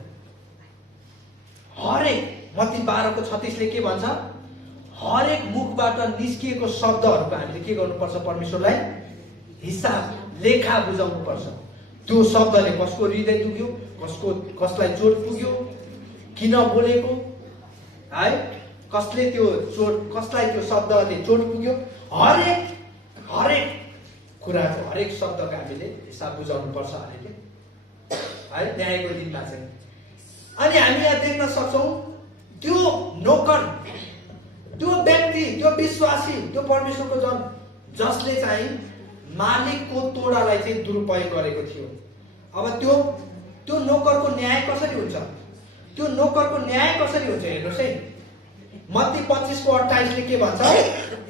हरेक मत्ती 12 को 36 ले के भन्छ? हरेक मुखबाट निस्किएको शब्दहरूको हामीले के गर्नुपर्छ? परमेश्वरलाई हिसाब लेखा बुझाउनु पर्छ। त्यो शब्दले कसको हृदय दुख्यो, कसलाई चोट पुग्यो, किन बोलेको है, कसलाई त्यो शब्दले चोट पुग्यो, हरेक कुराको हरेक शब्दको हामीले हिसाब बुझाउनु पर्छ हरेकले है न्यायको दिनमा चाहिँ। अनि हामी यहाँ देख्न सक्छौँ त्यो नोकर, त्यो व्यक्ति, त्यो विश्वासी, त्यो परमेश्वरको जन जसले चाहिँ मालिकको तोडालाई चाहिँ दुरुपयोग गरेको थियो। अब त्यो नोकरको न्याय कसरी हुन्छ? त्यो नोकरको न्याय कसरी हुन्छ हेर्नुहोस् है। मत्ती 25 को 28 ले के भन्छ?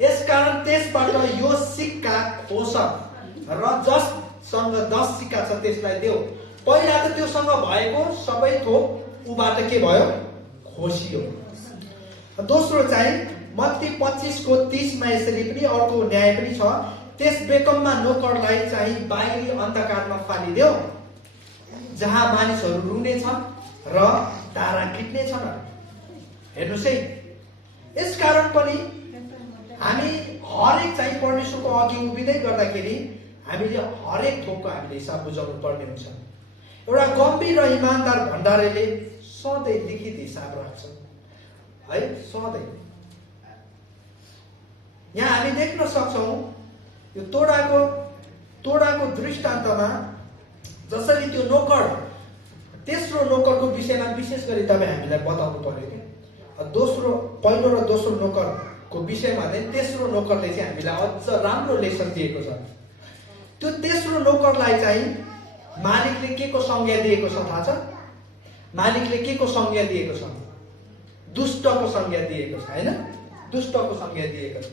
यसकारण त्यसबाट यो सिक्का खोस र जससँग 10 सिक्का छ त्यसलाई देऊ। पहिला त त्योसँग भएको सबै थोक उबाट के भयो? खोसियो। दोस्रो चाहिँ मत्ती 25 को 30 मा यसरी पनि अर्को न्याय पनि छ। त्यस बेकममा नोकरलाई चाहिँ बाहिरी अन्धकारमा फालिदेऊ, जहाँ मानिसहरू रुनेछन् र धारा किट्नेछन्। हेर्नुहोस् है। यसकारण पनि हामी हरेक चाहिँ परमेश्वरको अघि उभिँदै गर्दाखेरि हामीले हरेक थोकको हामीले हिसाब बुझाउनु पर्ने हुन्छ। एउटा गम्भीर र इमान्दार भण्डारीले सधैँ लिखित हिसाब राख्छ है, सधैँ। यहाँ हामी देख्न सक्छौँ यो तोडाको दृष्टान्तमा जसरी त्यो नोकर, तेस्रो नोकरको विषयमा विशेष गरी तपाईँ हामीलाई बताउनु पर्यो कि पहिलो र दोस्रो नोकरको विषयमा चाहिँ तेस्रो नोकरले चाहिँ हामीलाई अझ राम्रो लेसन दिएको छ। त्यो तेस्रो नोकरलाई चाहिँ मालिकले के को संज्ञा दिएको छ थाहा छ? मालिकले के को संज्ञा दिएको छ? दुष्टको संज्ञा दिएको छ हैन? दुष्टको संज्ञा दिएको छ।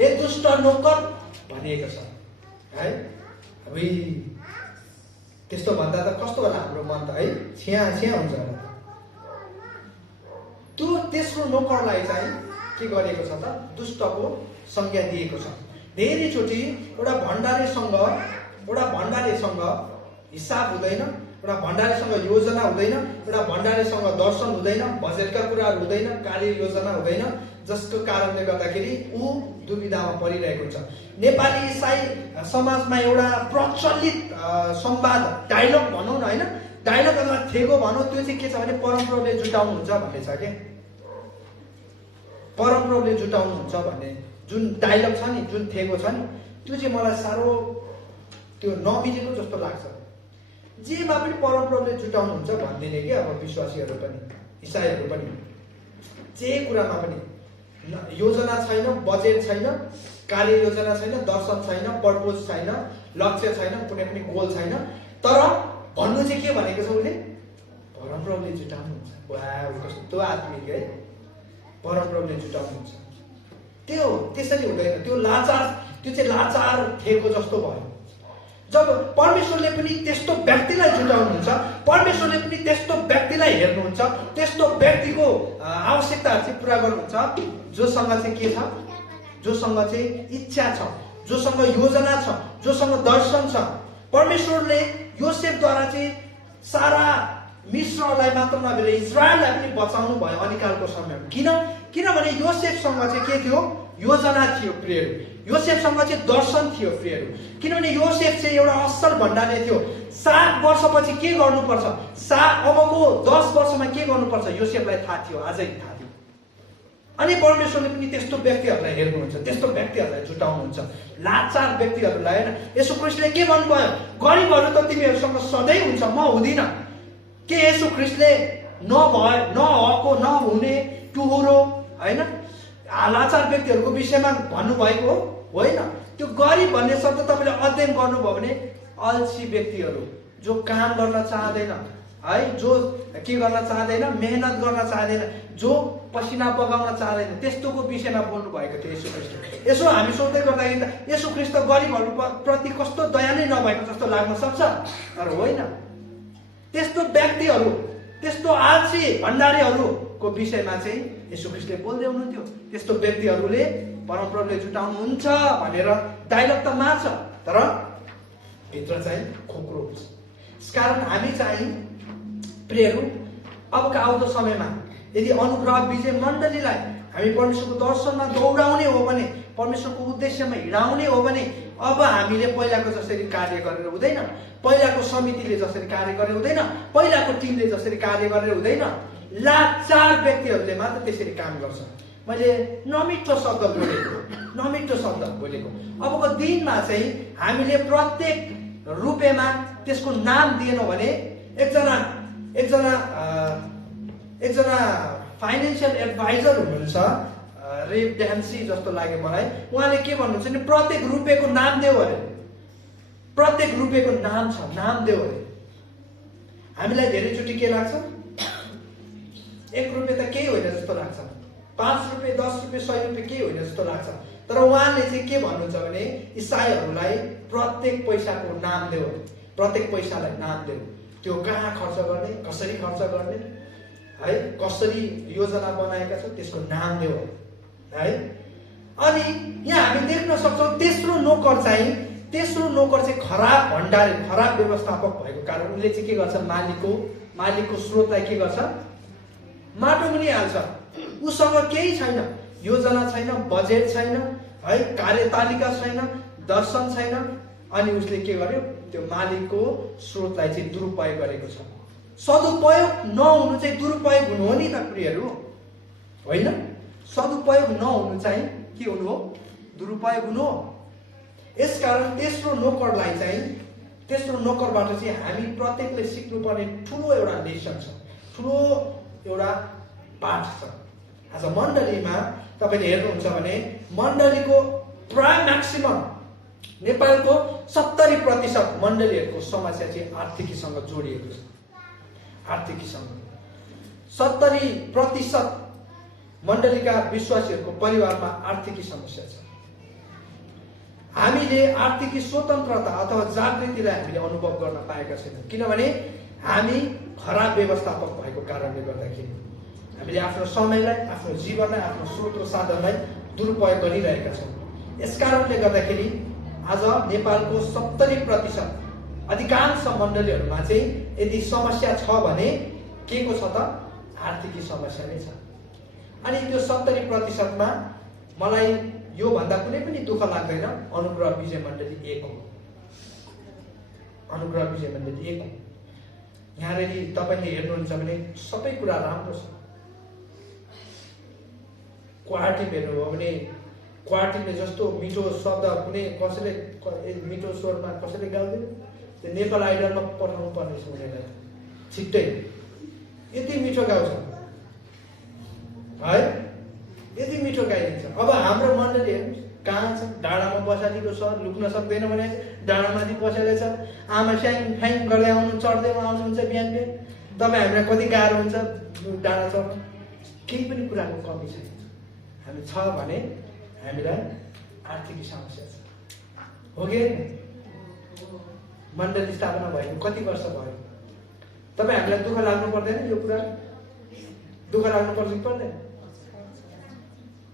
ए दुष्ट नोकर भनिएको छ है। अब त्यस्तो भन्दा त कस्तो होला हाम्रो मन त है, छ्या हुन्छ। त्यो तेस्रो नोकरलाई चाहिँ के गरेको छ त? दुष्टको संज्ञा दिएको छ। धेरैचोटि एउटा भण्डारीसँग हिसाब हुँदैन एउटा भण्डारीसँग योजना हुँदैन, एउटा भण्डारीसँग दर्शन हुँदैन, बजेटका कुराहरू हुँदैन, कार्य योजना हुँदैन, जसको कारणले गर्दाखेरि ऊ दुविधामा परिरहेको हुन्छ। नेपाली इसाई समाजमा एउटा प्रचलित संवाद डायलग भनौँ न होइन, डायलग अथवा थेगो भनौँ, त्यो चाहिँ के छ भने परमप्रभुले जुटाउनुहुन्छ भन्ने छ के, परमप्रभुले जुटाउनुहुन्छ भन्ने जुन डायलग छ नि, जुन थेगो छ नि, त्यो चाहिँ मलाई साह्रो त्यो नमिलेको जस्तो लाग्छ। जेमा पनि परमप्रभुले जुटाउनुहुन्छ भन्दिने कि अब विश्वासीहरू पनि इसाईहरू पनि जे कुरामा पनि योजना छैन, बजेट छैन, कार्य योजना छैन, दर्शन छैन, पर्पोज छैन, लक्ष्य छैन, कुनै पनि गोल छैन, तर भन्नु चाहिँ के भनेको छ उसले, परमप्रभुले जुटाउनुहुन्छ। वाह, कस्तो आत्मिक है, परमप्रभुले जुटाउनुहुन्छ। त्यो त्यसरी हुँदैन, त्यो चाहिँ लाचार थेगो जस्तो भयो। जब परमेश्वरले पनि त्यस्तो व्यक्तिलाई जुटाउनुहुन्छ, परमेश्वरले पनि त्यस्तो व्यक्तिलाई हेर्नुहुन्छ, त्यस्तो व्यक्तिको आवश्यकताहरू चाहिँ पुरा गर्नुहुन्छ, जोसँग चाहिँ के छ, जोसँग चाहिँ इच्छा छ, जोसँग योजना छ, जोसँग दर्शन छ। परमेश्वरले योसेफद्वारा चाहिँ सारा मिस्रलाई मात्र नभएर इजरायललाई पनि बचाउनु भयो अनिकालको समयमा। किनभने योसेफसँग चाहिँ के थियो, योजना थियो प्रियहरू, योसेफसँग चाहिँ दर्शन थियो प्रियहरू। किनभने योसेफ चाहिँ एउटा असल भण्डारी थियो। 7 वर्षपछि के गर्नुपर्छ, अबको 10 वर्षमा के गर्नुपर्छ योसेफलाई थाहा थियो, आजै थाहा थियो। अनि परमेश्वरले पनि त्यस्तो व्यक्तिहरूलाई हेर्नुहुन्छ, त्यस्तो व्यक्तिहरूलाई जुटाउनुहुन्छ, लाचार व्यक्तिहरूलाई होइन। यसो ख्रीष्टले के भन्नुभयो, गरिबहरू त तिमीहरूसँग सधैँ हुन्छ, म हुँदिनँ। के यसो ख्रीष्टले नहको नहुने टुहुरो होइन लाचार व्यक्तिहरूको विषयमा भन्नुभएको होइन। त्यो गरिब भन्ने शब्द तपाईँले अध्ययन गर्नुभयो भने अल्छी व्यक्तिहरू, जो काम गर्न चाहँदैन है, जो के गर्न चाहँदैन, मेहनत गर्न चाहँदैन, जो पसिना बगाउन चाहँदैन, त्यस्तोको विषयमा बोल्नु भएको थियो यसो ख्रीष्ट। यसो हामी सोच्दै गर्दाखेरि त यसो ख्रीष्ट गरिबहरू प्रति कस्तो दया नै नभएको जस्तो लाग्न सक्छ, तर होइन। त्यस्तो व्यक्तिहरू, त्यस्तो आलसी भण्डारीहरूको विषयमा चाहिँ यसो ख्रीष्टले बोल्दै हुनुहुन्थ्यो। त्यस्तो व्यक्तिहरूले परमप्रभुले जुटाउनुहुन्छ भनेर डायलग त मार्छ, तर भित्र चाहिँ खोक्रो हुन्छ। यसकारण हामी चाहिँ प्रियहरू अबका आउँदो समयमा यदि अनुग्रह विजय मण्डलीलाई हामी परमेश्वरको दर्शनमा दौडाउने हो भने, परमेश्वरको उद्देश्यमा हिँडाउने हो भने, अब हामीले पहिलाको जसरी कार्य गरेर हुँदैन, पहिलाको समितिले जसरी कार्य गरेर हुँदैन, पहिलाको टिमले जसरी कार्य गरेर हुँदैन। लाचार व्यक्तिहरूले मात्र त्यसरी काम गर्छ। मैले नमिठो शब्द बोलेको। अबको दिनमा चाहिँ हामीले प्रत्येक रुपियाँमा त्यसको नाम दिएनौँ भने एकजना फाइनेन्सियल एडभाइजर हुनुहुन्छ, रेभ ड्यान्सी जस्तो लाग्यो मलाई। उहाँले के भन्नुहुन्छ भने प्रत्येक रुपियाँको नाम देऊ अरे, प्रत्येक रुपियाँको नाम छ, नाम देऊ अरे। हामीलाई धेरैचोटि के लाग्छ, 1 रुपियाँ त केही होइन जस्तो लाग्छ, 5 रुपियाँ 10 रुपियाँ 100 रुपियाँ केही होइन जस्तो लाग्छ। तर उहाँले चाहिँ के भन्नुहुन्छ भने इसाईहरूलाई प्रत्येक पैसाको नाम देऊ, प्रत्येक पैसालाई नाम देऊ, त्यो कहाँ खर्च गर्ने, कसरी खर्च गर्ने है, कसरी योजना बनाएका छौ त्यसको नाम देऊ है। अनि यहाँ हामी देख्न सक्छौँ तेस्रो नोकर चाहिँ खराब भण्डारी, खराब व्यवस्थापक भएको कारण उसले चाहिँ के गर्छ, मालिकको स्रोतलाई के गर्छ, माटो पनि हाल्छ। उसँग केही छैन, योजना छैन, बजेट छैन है, कार्यतालिका छैन, दर्शन छैन। अनि उसले के गर्यो, त्यो मालिकको स्रोतलाई चाहिँ दुरुपयोग गरेको छ। सदुपयोग नहुनु चाहिँ दुरुपयोग हुनु हो नि त प्रियहरू, होइन? सदुपयोग नहुनु चाहिँ के हुनु हो, दुरुपयोग हुनु हो। यसकारण तेस्रो नोकरबाट चाहिँ हामी प्रत्येकले सिक्नुपर्ने ठुलो एउटा लेसन छ, ठुलो एउटा पाठ छ। आज मण्डलीमा तपाईँले हेर्नुहुन्छ भने मण्डलीको प्राय म्याक्सिमम नेपालको 70% मण्डलीहरूको समस्या चाहिँ आर्थिकीसँग जोडिएको छ। आर्थिकीसँग 70% मण्डलीका विश्वासीहरूको परिवारमा आर्थिकी समस्या छ। हामीले आर्थिकी स्वतन्त्रता अथवा जागृतिलाई हामीले अनुभव गर्न पाएका छैनौँ, किनभने हामी खराब व्यवस्थापक भएको कारणले गर्दाखेरि हामीले आफ्नो समयलाई, आफ्नो जीवनलाई, आफ्नो स्रोत र साधनलाई दुरुपयोग गरिरहेका छौँ। यस कारणले गर्दाखेरि आज नेपालको 70% अधिकांश मण्डलीहरूमा चाहिँ यदि समस्या छ भने के को छ त? आर्थिक समस्या नै छ। अनि त्यो 70% मलाई यो भन्दा कुनै पनि दुःख लाग्दैन, अनुग्रह विजय मण्डली 1 हो। अनुग्रह विजय मण्डली 1 हो। यहाँनिर तपाईले हेर्नुहुन्छ भने सबै कुरा राम्रो छ। क्वार्टिम हेर्नु हो भने क्वार्टिमले जस्तो मिठो शब्द कुनै कसैले मिठो स्वरमा कसैले गाउँदैन, त्यो नेपाल आइडलमा पठाउनु पर्ने छ उनीहरूलाई छिट्टै। यति मिठो गाउँछ है, यति मिठो गाइदिन्छ। अब हाम्रो मण्डली हेर्नु कहाँ छ? डाँडामा बसालेको छ, लुक्न सक्दैन भने डाँडामाथि बसेको छ। आमा फ्याङ फ्याङ गर्दै आउनु चढ्दै आउनुहुन्छ बिहान बिहान। तपाईँ हामीलाई कति गाह्रो हुन्छ डाँडा चढ्नु। केही पनि कुराको कमी छैन। हामी छ भने हामीलाई आर्थिक समस्या छ, हो कि? मण्डली स्थापना भएको कति वर्ष भयो? तपाईँ हामीलाई दुःख लाग्नु पर्दैन? यो कुरा दुःख लाग्नु पर्छ कि पर्दैन?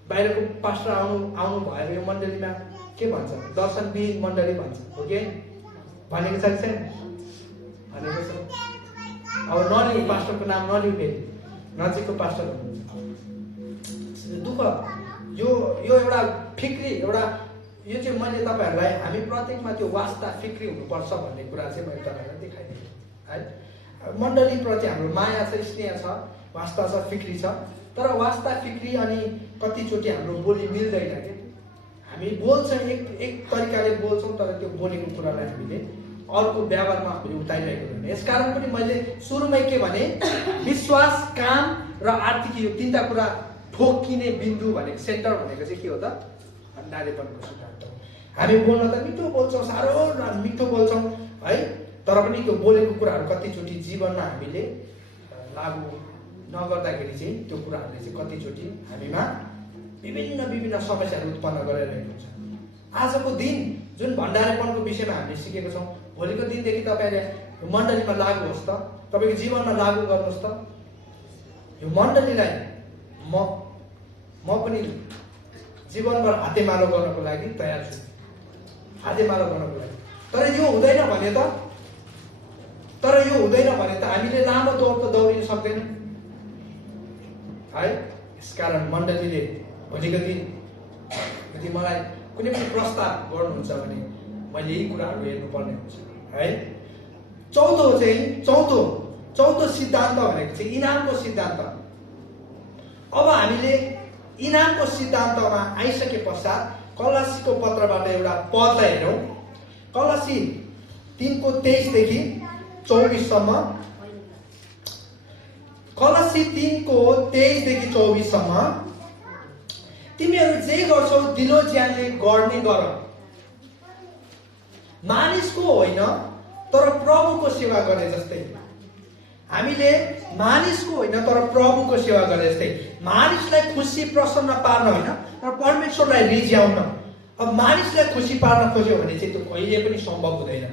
बाहिरको पास्टर आउनु भयो यो मण्डलीमा के भन्छ? दर्शनविहीन मण्डली भन्छ, हो कि? भनेको छ कि छैन? भनेको छ। अब नलिउ, पास्टरको नाम नलिउ, फेरि नजिकको पास्टर हुनुहुन्छ। दुःख यो एउटा फिक्री, एउटा यो चाहिँ मैले तपाईँहरूलाई हामी प्रत्येकमा त्यो वास्ता फिक्री हुनुपर्छ भन्ने कुरा चाहिँ मैले तपाईँहरूलाई देखाइदिएँ है। मण्डलीप्रति हाम्रो माया छ, स्नेह छ, वास्ता छ, फिक्री छ। तर वास्ता फिक्री अनि कतिचोटि हाम्रो बोली मिल्दैन कि। हामी बोल्छौँ एक तरिकाले बोल्छौँ, तर त्यो बोलेको कुरालाई हामीले अर्को व्यवहारमा हामीले उतारिरहेको हुँदैन। यसकारण पनि मैले सुरुमै के भने, विश्वास, काम र आर्थिक यो तीनटा कुरा ठोकिने बिन्दु भनेको, सेन्टर भनेको चाहिँ के हो त? भण्डारेपनको सिद्धान्त हो। हामी बोल्न त मिठो बोल्छौँ, साह्रो मिठो बोल्छौँ है, तर पनि त्यो बोलेको कुराहरू कतिचोटि जीवनमा हामीले लागू नगर्दाखेरि चाहिँ त्यो कुराहरूले चाहिँ कतिचोटि हामीमा विभिन्न समस्याहरू उत्पन्न गरिरहेको हुन्छ। आजको दिन जुन भण्डारेपनको विषयमा हामीले सिकेको छौँ, भोलिको दिनदेखि तपाईँले मण्डलीमा लागू होस् त, तपाईँको जीवनमा लागू गर्नुहोस् त। यो मण्डलीलाई म पनि जीवनभर हातेमालो गर्नको लागि तयार छु, हातेमालो गर्नको लागि। तर यो हुँदैन भने त हामीले लामो दौड त दौडिन सक्दैनौँ है। यसकारण मण्डलीले भोलिको दिन यदि मलाई कुनै पनि प्रस्ताव गर्नुहुन्छ भने मैले यही कुराहरू हेर्नुपर्ने हुन्छ है। चौथो सिद्धान्त भनेको चाहिँ इनामको सिद्धान्त। अब हामीले इनामको सिद्धान्तमा आइसके पश्चात कलसीको पत्रबाट एउटा पदलाई हेरौँ। कलसी 3:23 देखि 24सम्म। कलसी 3:23 देखि 24सम्म। तिमीहरू जे गर्छौ दिलो ज्यानले गर्ने गर, मानिसको होइन तर प्रभुको सेवा गरे जस्तै। हामीले मानिसको होइन तर प्रभुको सेवा गरे जस्तै। मानिसलाई खुसी प्रसन्न पार्न होइन, तर परमेश्वरलाई रिझ्याउन। अब मानिसलाई खुसी पार्न खोज्यो भने चाहिँ त्यो कहिले पनि सम्भव हुँदैन।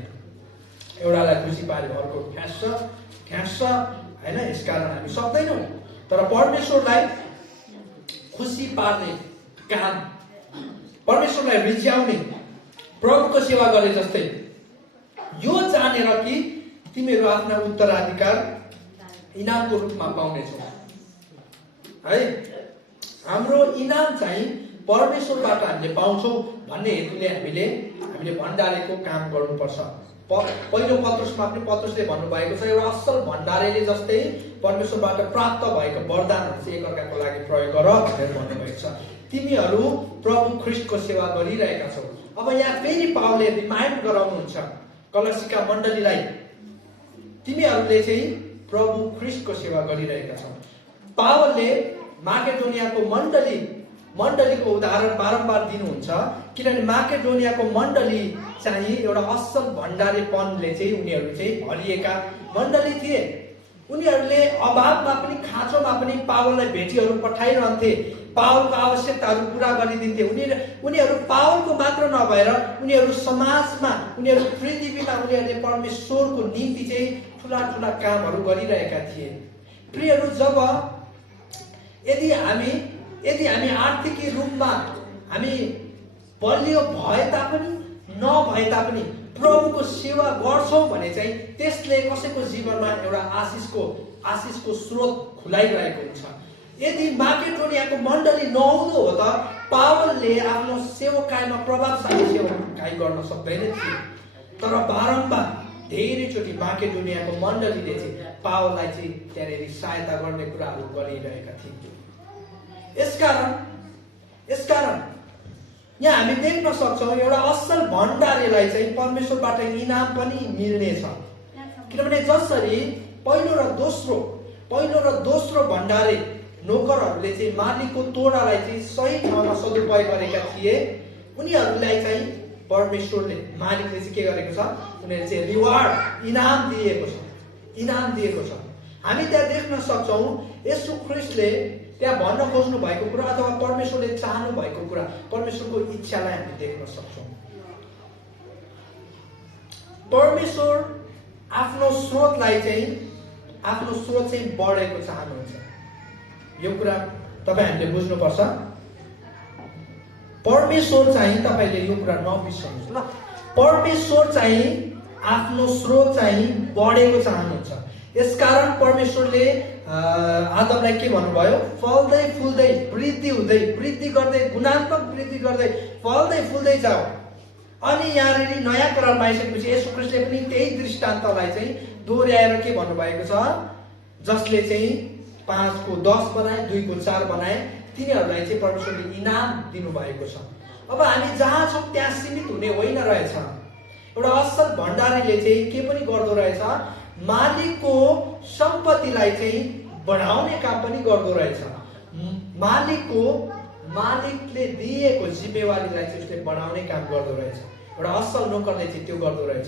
एउटालाई खुसी पार्यो अर्को ठ्यास्छ होइन। यसकारण हामी सक्दैनौँ। तर परमेश्वरलाई खुसी पार्ने काम, परमेश्वरलाई रिझ्याउने, प्रभुको सेवा गरे जस्तै यो जानेर कि तिमीहरू आफ्ना उत्तराधिकार इनामको रूपमा पाउनेछौ है। हाम्रो इनाम चाहिँ परमेश्वरबाट हामीले पाउँछौँ भन्ने हेतुले हामीले भण्डारेको काम गर्नुपर्छ। पहिलो पत्रुसमा पनि पत्रुसले भन्नुभएको छ, एउटा असल भण्डारेले जस्तै परमेश्वरबाट प्राप्त भएको वरदानहरू चाहिँ एकअर्काको लागि प्रयोग गर भनेर भन्नुभएको छ। तिमीहरू प्रभु ख्रीष्टको सेवा गरिरहेका छौ। अब यहाँ फेरि पावलले रिमाइन्ड गराउनुहुन्छ कलसीका मण्डलीलाई, तिमीहरूले चाहिँ प्रभु ख्रीष्टको सेवा गरिरहेका छौ। पावलले माकेडोनियाको मण्डलीको उदाहरण बारम्बार दिनुहुन्छ, किनभने माकेडोनियाको मण्डली चाहिँ एउटा असल भण्डारेपनले चाहिँ उनीहरू चाहिँ भरिएका मण्डली थिए। उनीहरूले अभावमा पनि खाँचोमा पनि पावललाई भेटीहरू पठाइरहन्थे, पावलको आवश्यकताहरू पुरा गरिदिन्थे। उनीहरू पावलको मात्र नभएर उनीहरू समाजमा, उनीहरू पृथ्वीमा उनीहरूले परमेश्वरको निम्ति चाहिँ ठुला कामहरू गरिरहेका थिए। प्रियहरू, यदि हामी आर्थिक रूपमा हामी बलियो भए तापनि नभए तापनि प्रभुको सेवा गर्छौँ भने चाहिँ त्यसले कसैको जीवनमा एउटा आशिषको स्रोत खुलाइरहेको हुन्छ। यदि माकेडोनियाको मण्डली नहुँदो हो त पावलले आफ्नो सेवकाईमा प्रभावशाली सेवकाई गर्न सक्दैन थिए। तर बारम्बार धेरैचोटि माकेडोनियाको मण्डलीले चाहिँ पावललाई चाहिँ त्यहाँनिर सहायता गर्ने कुराहरू गरिरहेका थिए। यसकारण यहाँ हामी देख्न सक्छौँ एउटा असल भण्डारीलाई चाहिँ परमेश्वरबाट इनाम पनि मिल्नेछ। किनभने जसरी पहिलो र दोस्रो भण्डारी नोकरहरूले चाहिँ मालिकको तोडालाई चाहिँ सही ठाउँमा सदुपयोग गरेका थिए, उनीहरूलाई चाहिँ परमेश्वरले मालिकले चाहिँ के गरेको छ, उनीहरूले चाहिँ रिवार्ड इनाम दिएको छ। हामी त्यहाँ देख्न सक्छौँ येशू ख्रीष्टले त्यहाँ भन्न खोज्नु भएको कुरा अथवा परमेश्वरले चाहनु भएको कुरा, परमेश्वरको इच्छालाई हामी देख्न सक्छौँ। परमेश्वर आफ्नो स्रोत चाहिँ बढेको चाहनुहुन्छ। यो कुरा तपाईहरूले बुझ्नुपर्छ। परमेश्वर चाहिँ, तपाईले यो कुरा नबिर्सनुहोस् ल, परमेश्वर चाहिँ आफ्नो स्रोत चाहिँ बढेको चाहनुहुन्छ। यसकारण परमेश्वरले आदमलाई के भन्नुभयो, फल्दै फुल्दै वृद्धि गर्दै गुणात्मक वृद्धि गर्दै फल्दै फुल्दै जाऊ। अनि यहाँनिर नयाँ करारमा आइसकेपछि येशू ख्रीष्टले पनि त्यही दृष्टान्तलाई चाहिँ दोहोऱ्याएर के भन्नुभएको छ, जसले चाहिँ 5 को 10 बनाए, 2 को 4 बनाए, तिनीहरूलाई चाहिँ परमेश्वरले इनाम दिनुभएको छ। अब हामी जहाँ छौँ त्यहाँ सीमित हुने होइन रहेछ। एउटा असल भण्डारीले चाहिँ के पनि गर्दो रहेछ, मालिकको सम्पत्तिलाई चाहिँ बढाउने काम पनि गर्दो रहेछ। मालिकले दिएको जिम्मेवारीलाई चाहिँ उसले बढाउने काम गर्दो रहेछ। एउटा असल नोकरले चाहिँ त्यो गर्दो रहेछ।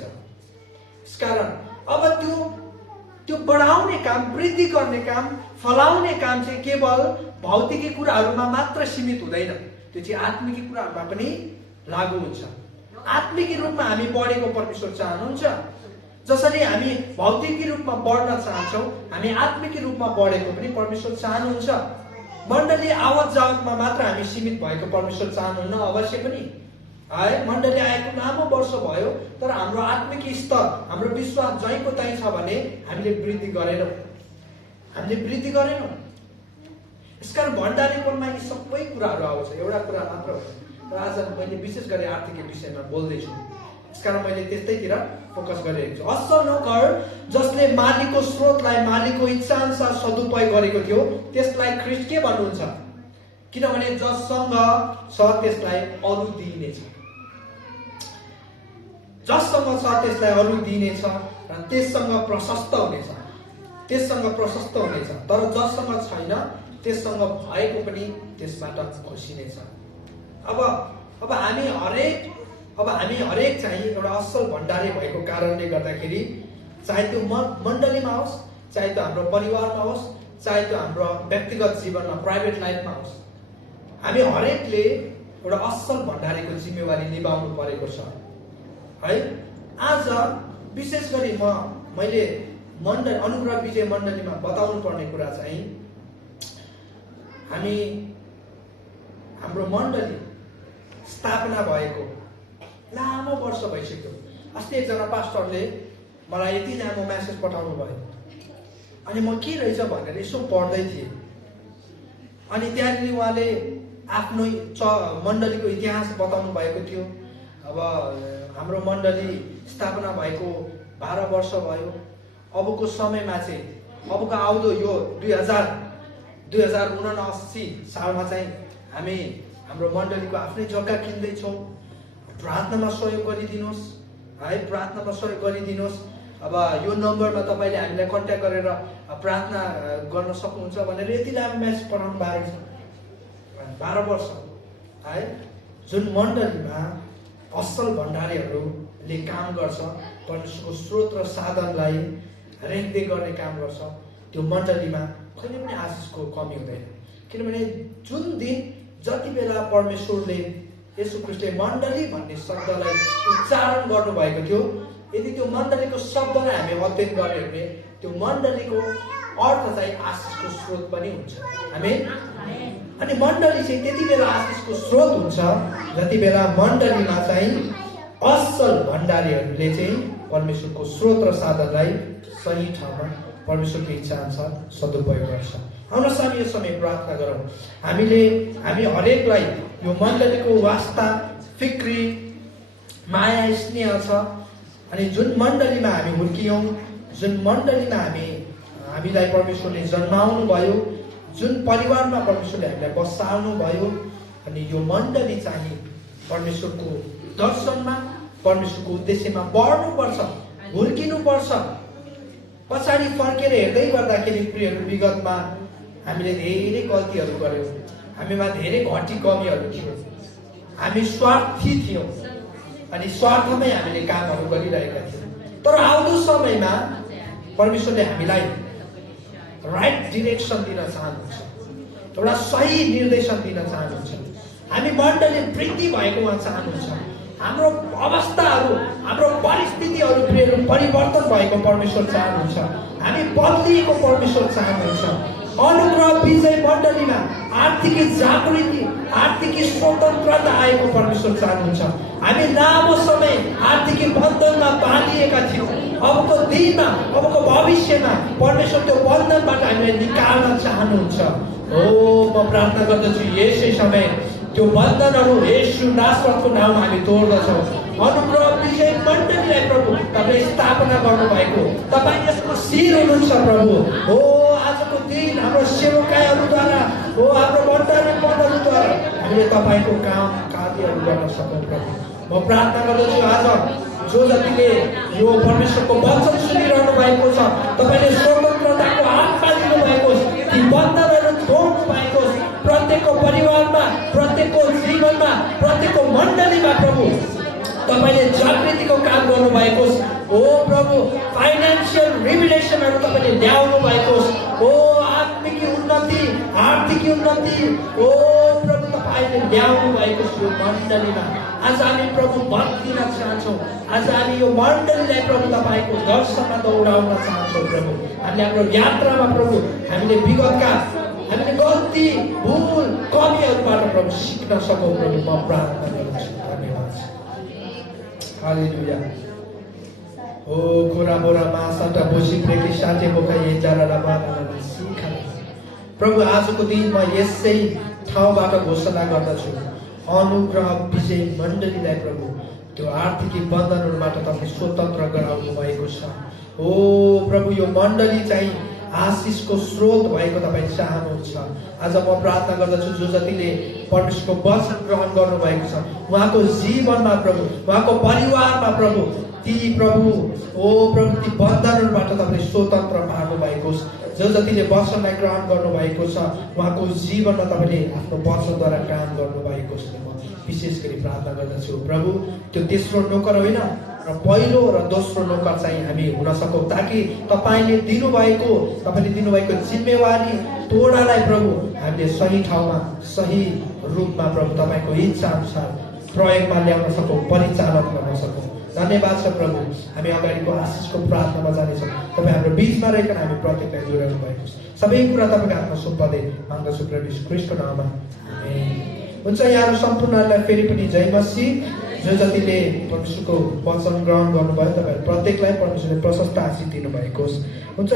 यसकारण अब त्यो बढाउने काम, वृद्धि गर्ने काम, फलाउने काम चाहिँ केवल भौतिकी कुराहरूमा मात्र सीमित हुँदैन, त्यो चाहिँ आत्मिकी कुराहरूमा पनि लागू हुन्छ। आत्मिकी रूपमा हामी बढेको परमेश्वर चाहनुहुन्छ। जसरी हामी भौतिकी रूपमा बढ्न चाहन्छौँ, हामी आत्मिकी रूपमा बढेको पनि परमेश्वर चाहनुहुन्छ। मण्डली आवत जावतमा मात्र हामी सीमित भएको परमेश्वर चाहनुहुन्न अवश्य पनि। है, मण्डली आएको लामो वर्ष भयो, तर हाम्रो आत्मिक स्तर, हाम्रो विश्वास जहीँको तहीँ छ भने हामीले वृद्धि गरेनौँ। यसकारण भण्डारीपनमा यी सबै कुराहरू आउँछ। एउटा कुरा मात्र हो, र आज मैले विशेष गरी आर्थिक विषयमा बोल्दैछु। यसकारण मैले त्यस्तैतिर फोकस गरिरहेको छु। असल नोकर जसले मालिकको स्रोतलाई मालिकको इच्छा अनुसार सदुपयोग गरेको थियो, त्यसलाई ख्रीष्ट के भन्नुहुन्छ, किनभने जससँग छ त्यसलाई अरू दिइनेछ। जससँग छ त्यसलाई अरू दिइनेछ र त्यससँग प्रशस्त हुनेछ। तर जससँग छैन त्यससँग भएको पनि त्यसबाट खसिनेछ। अब हामी हरेक चाहिँ एउटा असल भण्डारी भएको कारणले गर्दाखेरि, चाहे त्यो मण्डलीमा होस्, चाहे त्यो हाम्रो परिवारमा होस्, चाहे त्यो हाम्रो व्यक्तिगत जीवनमा, प्राइभेट लाइफमा होस्, हामी हरेकले एउटा असल भण्डारीको जिम्मेवारी निभाउनु परेको छ। है, आज विशेष गरी मैले अनुग्रह विजय मण्डलीमा बताउनु पर्ने कुरा चाहिँ, हाम्रो मण्डली स्थापना भएको लामो वर्ष भइसक्यो। अस्ति एकजना पास्टरले मलाई यति लामो मेसेज पठाउनु भयो, अनि म के रहेछ भनेर यसो पढ्दै थिएँ। अनि त्यहाँनिर उहाँले आफ्नो मण्डलीको इतिहास बताउनु भएको थियो। अब हाम्रो मण्डली स्थापना भएको 12 वर्ष भयो। अबको समयमा चाहिँ, अबको आउँदो यो 2079 सालमा चाहिँ हामी हाम्रो मण्डलीको आफ्नै जग्गा किन्दैछौँ। प्रार्थनामा सहयोग गरिदिनुहोस्। अब यो नम्बरमा तपाईँले हामीलाई कन्ट्याक्ट गरेर प्रार्थना गर्न सक्नुहुन्छ भनेर यति लामो मेसेज पठाउनु भएको छ। 12 वर्ष है, जुन मण्डलीमा असल भण्डारीहरूले काम गर्छ, परमेश्वरको स्रोत र साधनलाई रेखदेख गर्ने काम गर्छ, त्यो मण्डलीमा कहिले पनि आशिषको कमी हुँदैन। किनभने जुन दिन जति बेला परमेश्वरले येशू ख्रीष्टले मण्डली भन्ने शब्दलाई उच्चारण गर्नुभएको थियो, यदि त्यो मण्डलीको शब्दलाई हामी अध्ययन गर्यो भने त्यो मण्डलीको अर्थ चाहिँ आशिषको स्रोत पनि हुन्छ। आमेन। अनि मण्डली चाहिँ त्यति बेला आशिषको स्रोत हुन्छ जति बेला मण्डलीमा चाहिँ असल भण्डारीहरूले चाहिँ परमेश्वरको स्रोत र साधनलाई सही ठाउँमा परमेश्वरको इच्छा अनुसार सदुपयोग गर्छ। आउनुहोस् हामी यो समय प्रार्थना गरौँ। हामी हरेकलाई यो मण्डलीको वास्ता, फिक्री, माया, स्नेह छ। अनि जुन मण्डलीमा हामी हुर्कियौँ, जुन मण्डलीमा हामीलाई परमेश्वरले जन्माउनु भयो, जुन परिवारमा परमेश्वरले हामीलाई बसाल्नु भयो, अनि यो मण्डली चाहिँ परमेश्वरको दर्शनमा, परमेश्वरको उद्देश्यमा बढ्नुपर्छ, हुर्किनुपर्छ। पछाडि फर्केर हेर्दै गर्दाखेरि प्रियहरू, विगतमा हामीले धेरै गल्तीहरू गर्यौँ, हामीमा धेरै घटी कमीहरू थियो, हामी स्वार्थी थियौँ अनि स्वार्थमै हामीले कामहरू गरिरहेका थियौँ। तर आउँदो समयमा परमेश्वरले हामीलाई राइट डिरेक्सन दिन चाहनुहुन्छ, एउटा सही निर्देशन दिन चाहनुहुन्छ। हामी मण्डली वृद्धि भएको उहाँ चाहनुहुन्छ। हाम्रो अवस्थाहरू, हाम्रो परिस्थितिहरू परिवर्तन भएको परमेश्वर चाहनुहुन्छ। हामी बदलिएको परमेश्वर चाहनुहुन्छ। अनुग्रह विजय मण्डलीमा आर्थिक जागृति, आर्थिक स्वतन्त्रता आएको परमेश्वर चाहनुहुन्छ। हामी लामो समय आर्थिक बन्धनमा बाँधिएका थियौँ। अबको दिनमा, अबको भविष्यमा परमेश्वर त्यो बन्धनबाट हामीलाई निकाल्न चाहनुहुन्छ। म प्रार्थना गर्दछु यसै समय त्यो बन्धनहरू येशू नासरतको नाममा हामी तोड्दछौँ। अनुग्रह विजय मण्डलीलाई प्रभु तपाईले स्थापना गर्नुभएको, तपाईँ यसको शिर हुनुहुन्छ प्रभु। आजको दिन हाम्रो सेवकाईहरूद्वारा, हाम्रो मण्डलीद्वारा हामीले तपाईँको काम कार्यहरू गर्न सकौँ प्रभु। म प्रार्थना गर्दछु आज जो जतिले यो परमेश्वरको वचन सुनिरहनु भएको छ, तपाईँले स्वतन्त्रताको आत्मा दिनुभएको, ती बन्धनहरू तोड्नु भएको, प्रत्येकको परिवारमा, प्रत्येकको जीवनमा, प्रत्येकको मण्डलीमा प्रभु तपाईँले जागृतिको काम गर्नुभएको, प्रभु फाइनेन्सियल रिभिलेसनहरू तपाईँले ल्याउनु भएको, आत्मिक उन्नति, आर्थिक उन्नति प्रभु तपाईँले ल्याउनु भएको यो मण्डलीमा आज हामी प्रभु बदलिन चाहन्छौँ। आज हामी यो मण्डलीलाई प्रभु तपाईँको दर्शनमा दौडाउन चाहन्छौँ प्रभु। हामीले हाम्रो यात्रामा प्रभु हामीले विगतका हामीले गल्ती, भुल, कमीहरूबाट प्रभु सिक्न सकौँ प्रभु। म प्रार्थना गर्छु। धन्यवाद। हालेलुया। कोरा बोरा मासाटा बोसी प्रेकी साथे बोका ये जरा बाना सिखा। प्रभु आजको दिन म यसै ठाउँबाट घोषणा गर्दछु, अनुग्रह विजय मण्डलीलाई प्रभु त्यो आर्थिक बन्धनहरूबाट तपाईँ स्वतन्त्र गराउनु भएको छ। प्रभु यो मण्डली चाहिँ आशिषको स्रोत भएको तपाईँ चाहनुहुन्छ। आज म प्रार्थना गर्दछु जो जतिले परमेश्वरको वचन ग्रहण गर्नुभएको छ, उहाँको जीवनमा प्रभु, उहाँको परिवारमा प्रभु ती प्रभु प्रभु ती बन्धनहरूबाट तपाईँले स्वतन्त्र पार्नु भएको छ। जो जतिले वचनलाई ग्रहण गर्नुभएको छ, उहाँको जीवनमा तपाईँले आफ्नो वचनद्वारा काम गर्नुभएको छ। म विशेष गरी प्रार्थना गर्दछु प्रभु त्यो तेस्रो नोकर होइन र पहिलो र दोस्रो नोकर चाहिँ हामी हुन सकौँ, ताकि तपाईँले दिनुभएको जिम्मेवारी तोडालाई प्रभु हामीले सही ठाउँमा, सही रूपमा प्रभु तपाईँको इच्छा अनुसार प्रयोगमा ल्याउन सकौँ, परिचालन गर्न सकौँ। धन्यवाद छ प्रभु। हामी अगाडिको आशिषको प्रार्थनामा जानेछौँ। तपाईँ हाम्रो बिचमा रहेर हामी प्रत्येकलाई जोडाउनु भएको छ। सबै कुरा तपाईँको हातमा सुम्पदै माग्दछु प्रभु यीशु ख्रीष्टको नाममा, आमेन। हुन्छ, यहाँहरू सम्पूर्णलाई फेरि पनि जय मसीह। जो जतिले परमेश्वरको वचन ग्रहण गर्नुभयो, तपाईँहरू प्रत्येकलाई परमेश्वरले प्रशस्त आशिष दिनुभएको हुन्छ।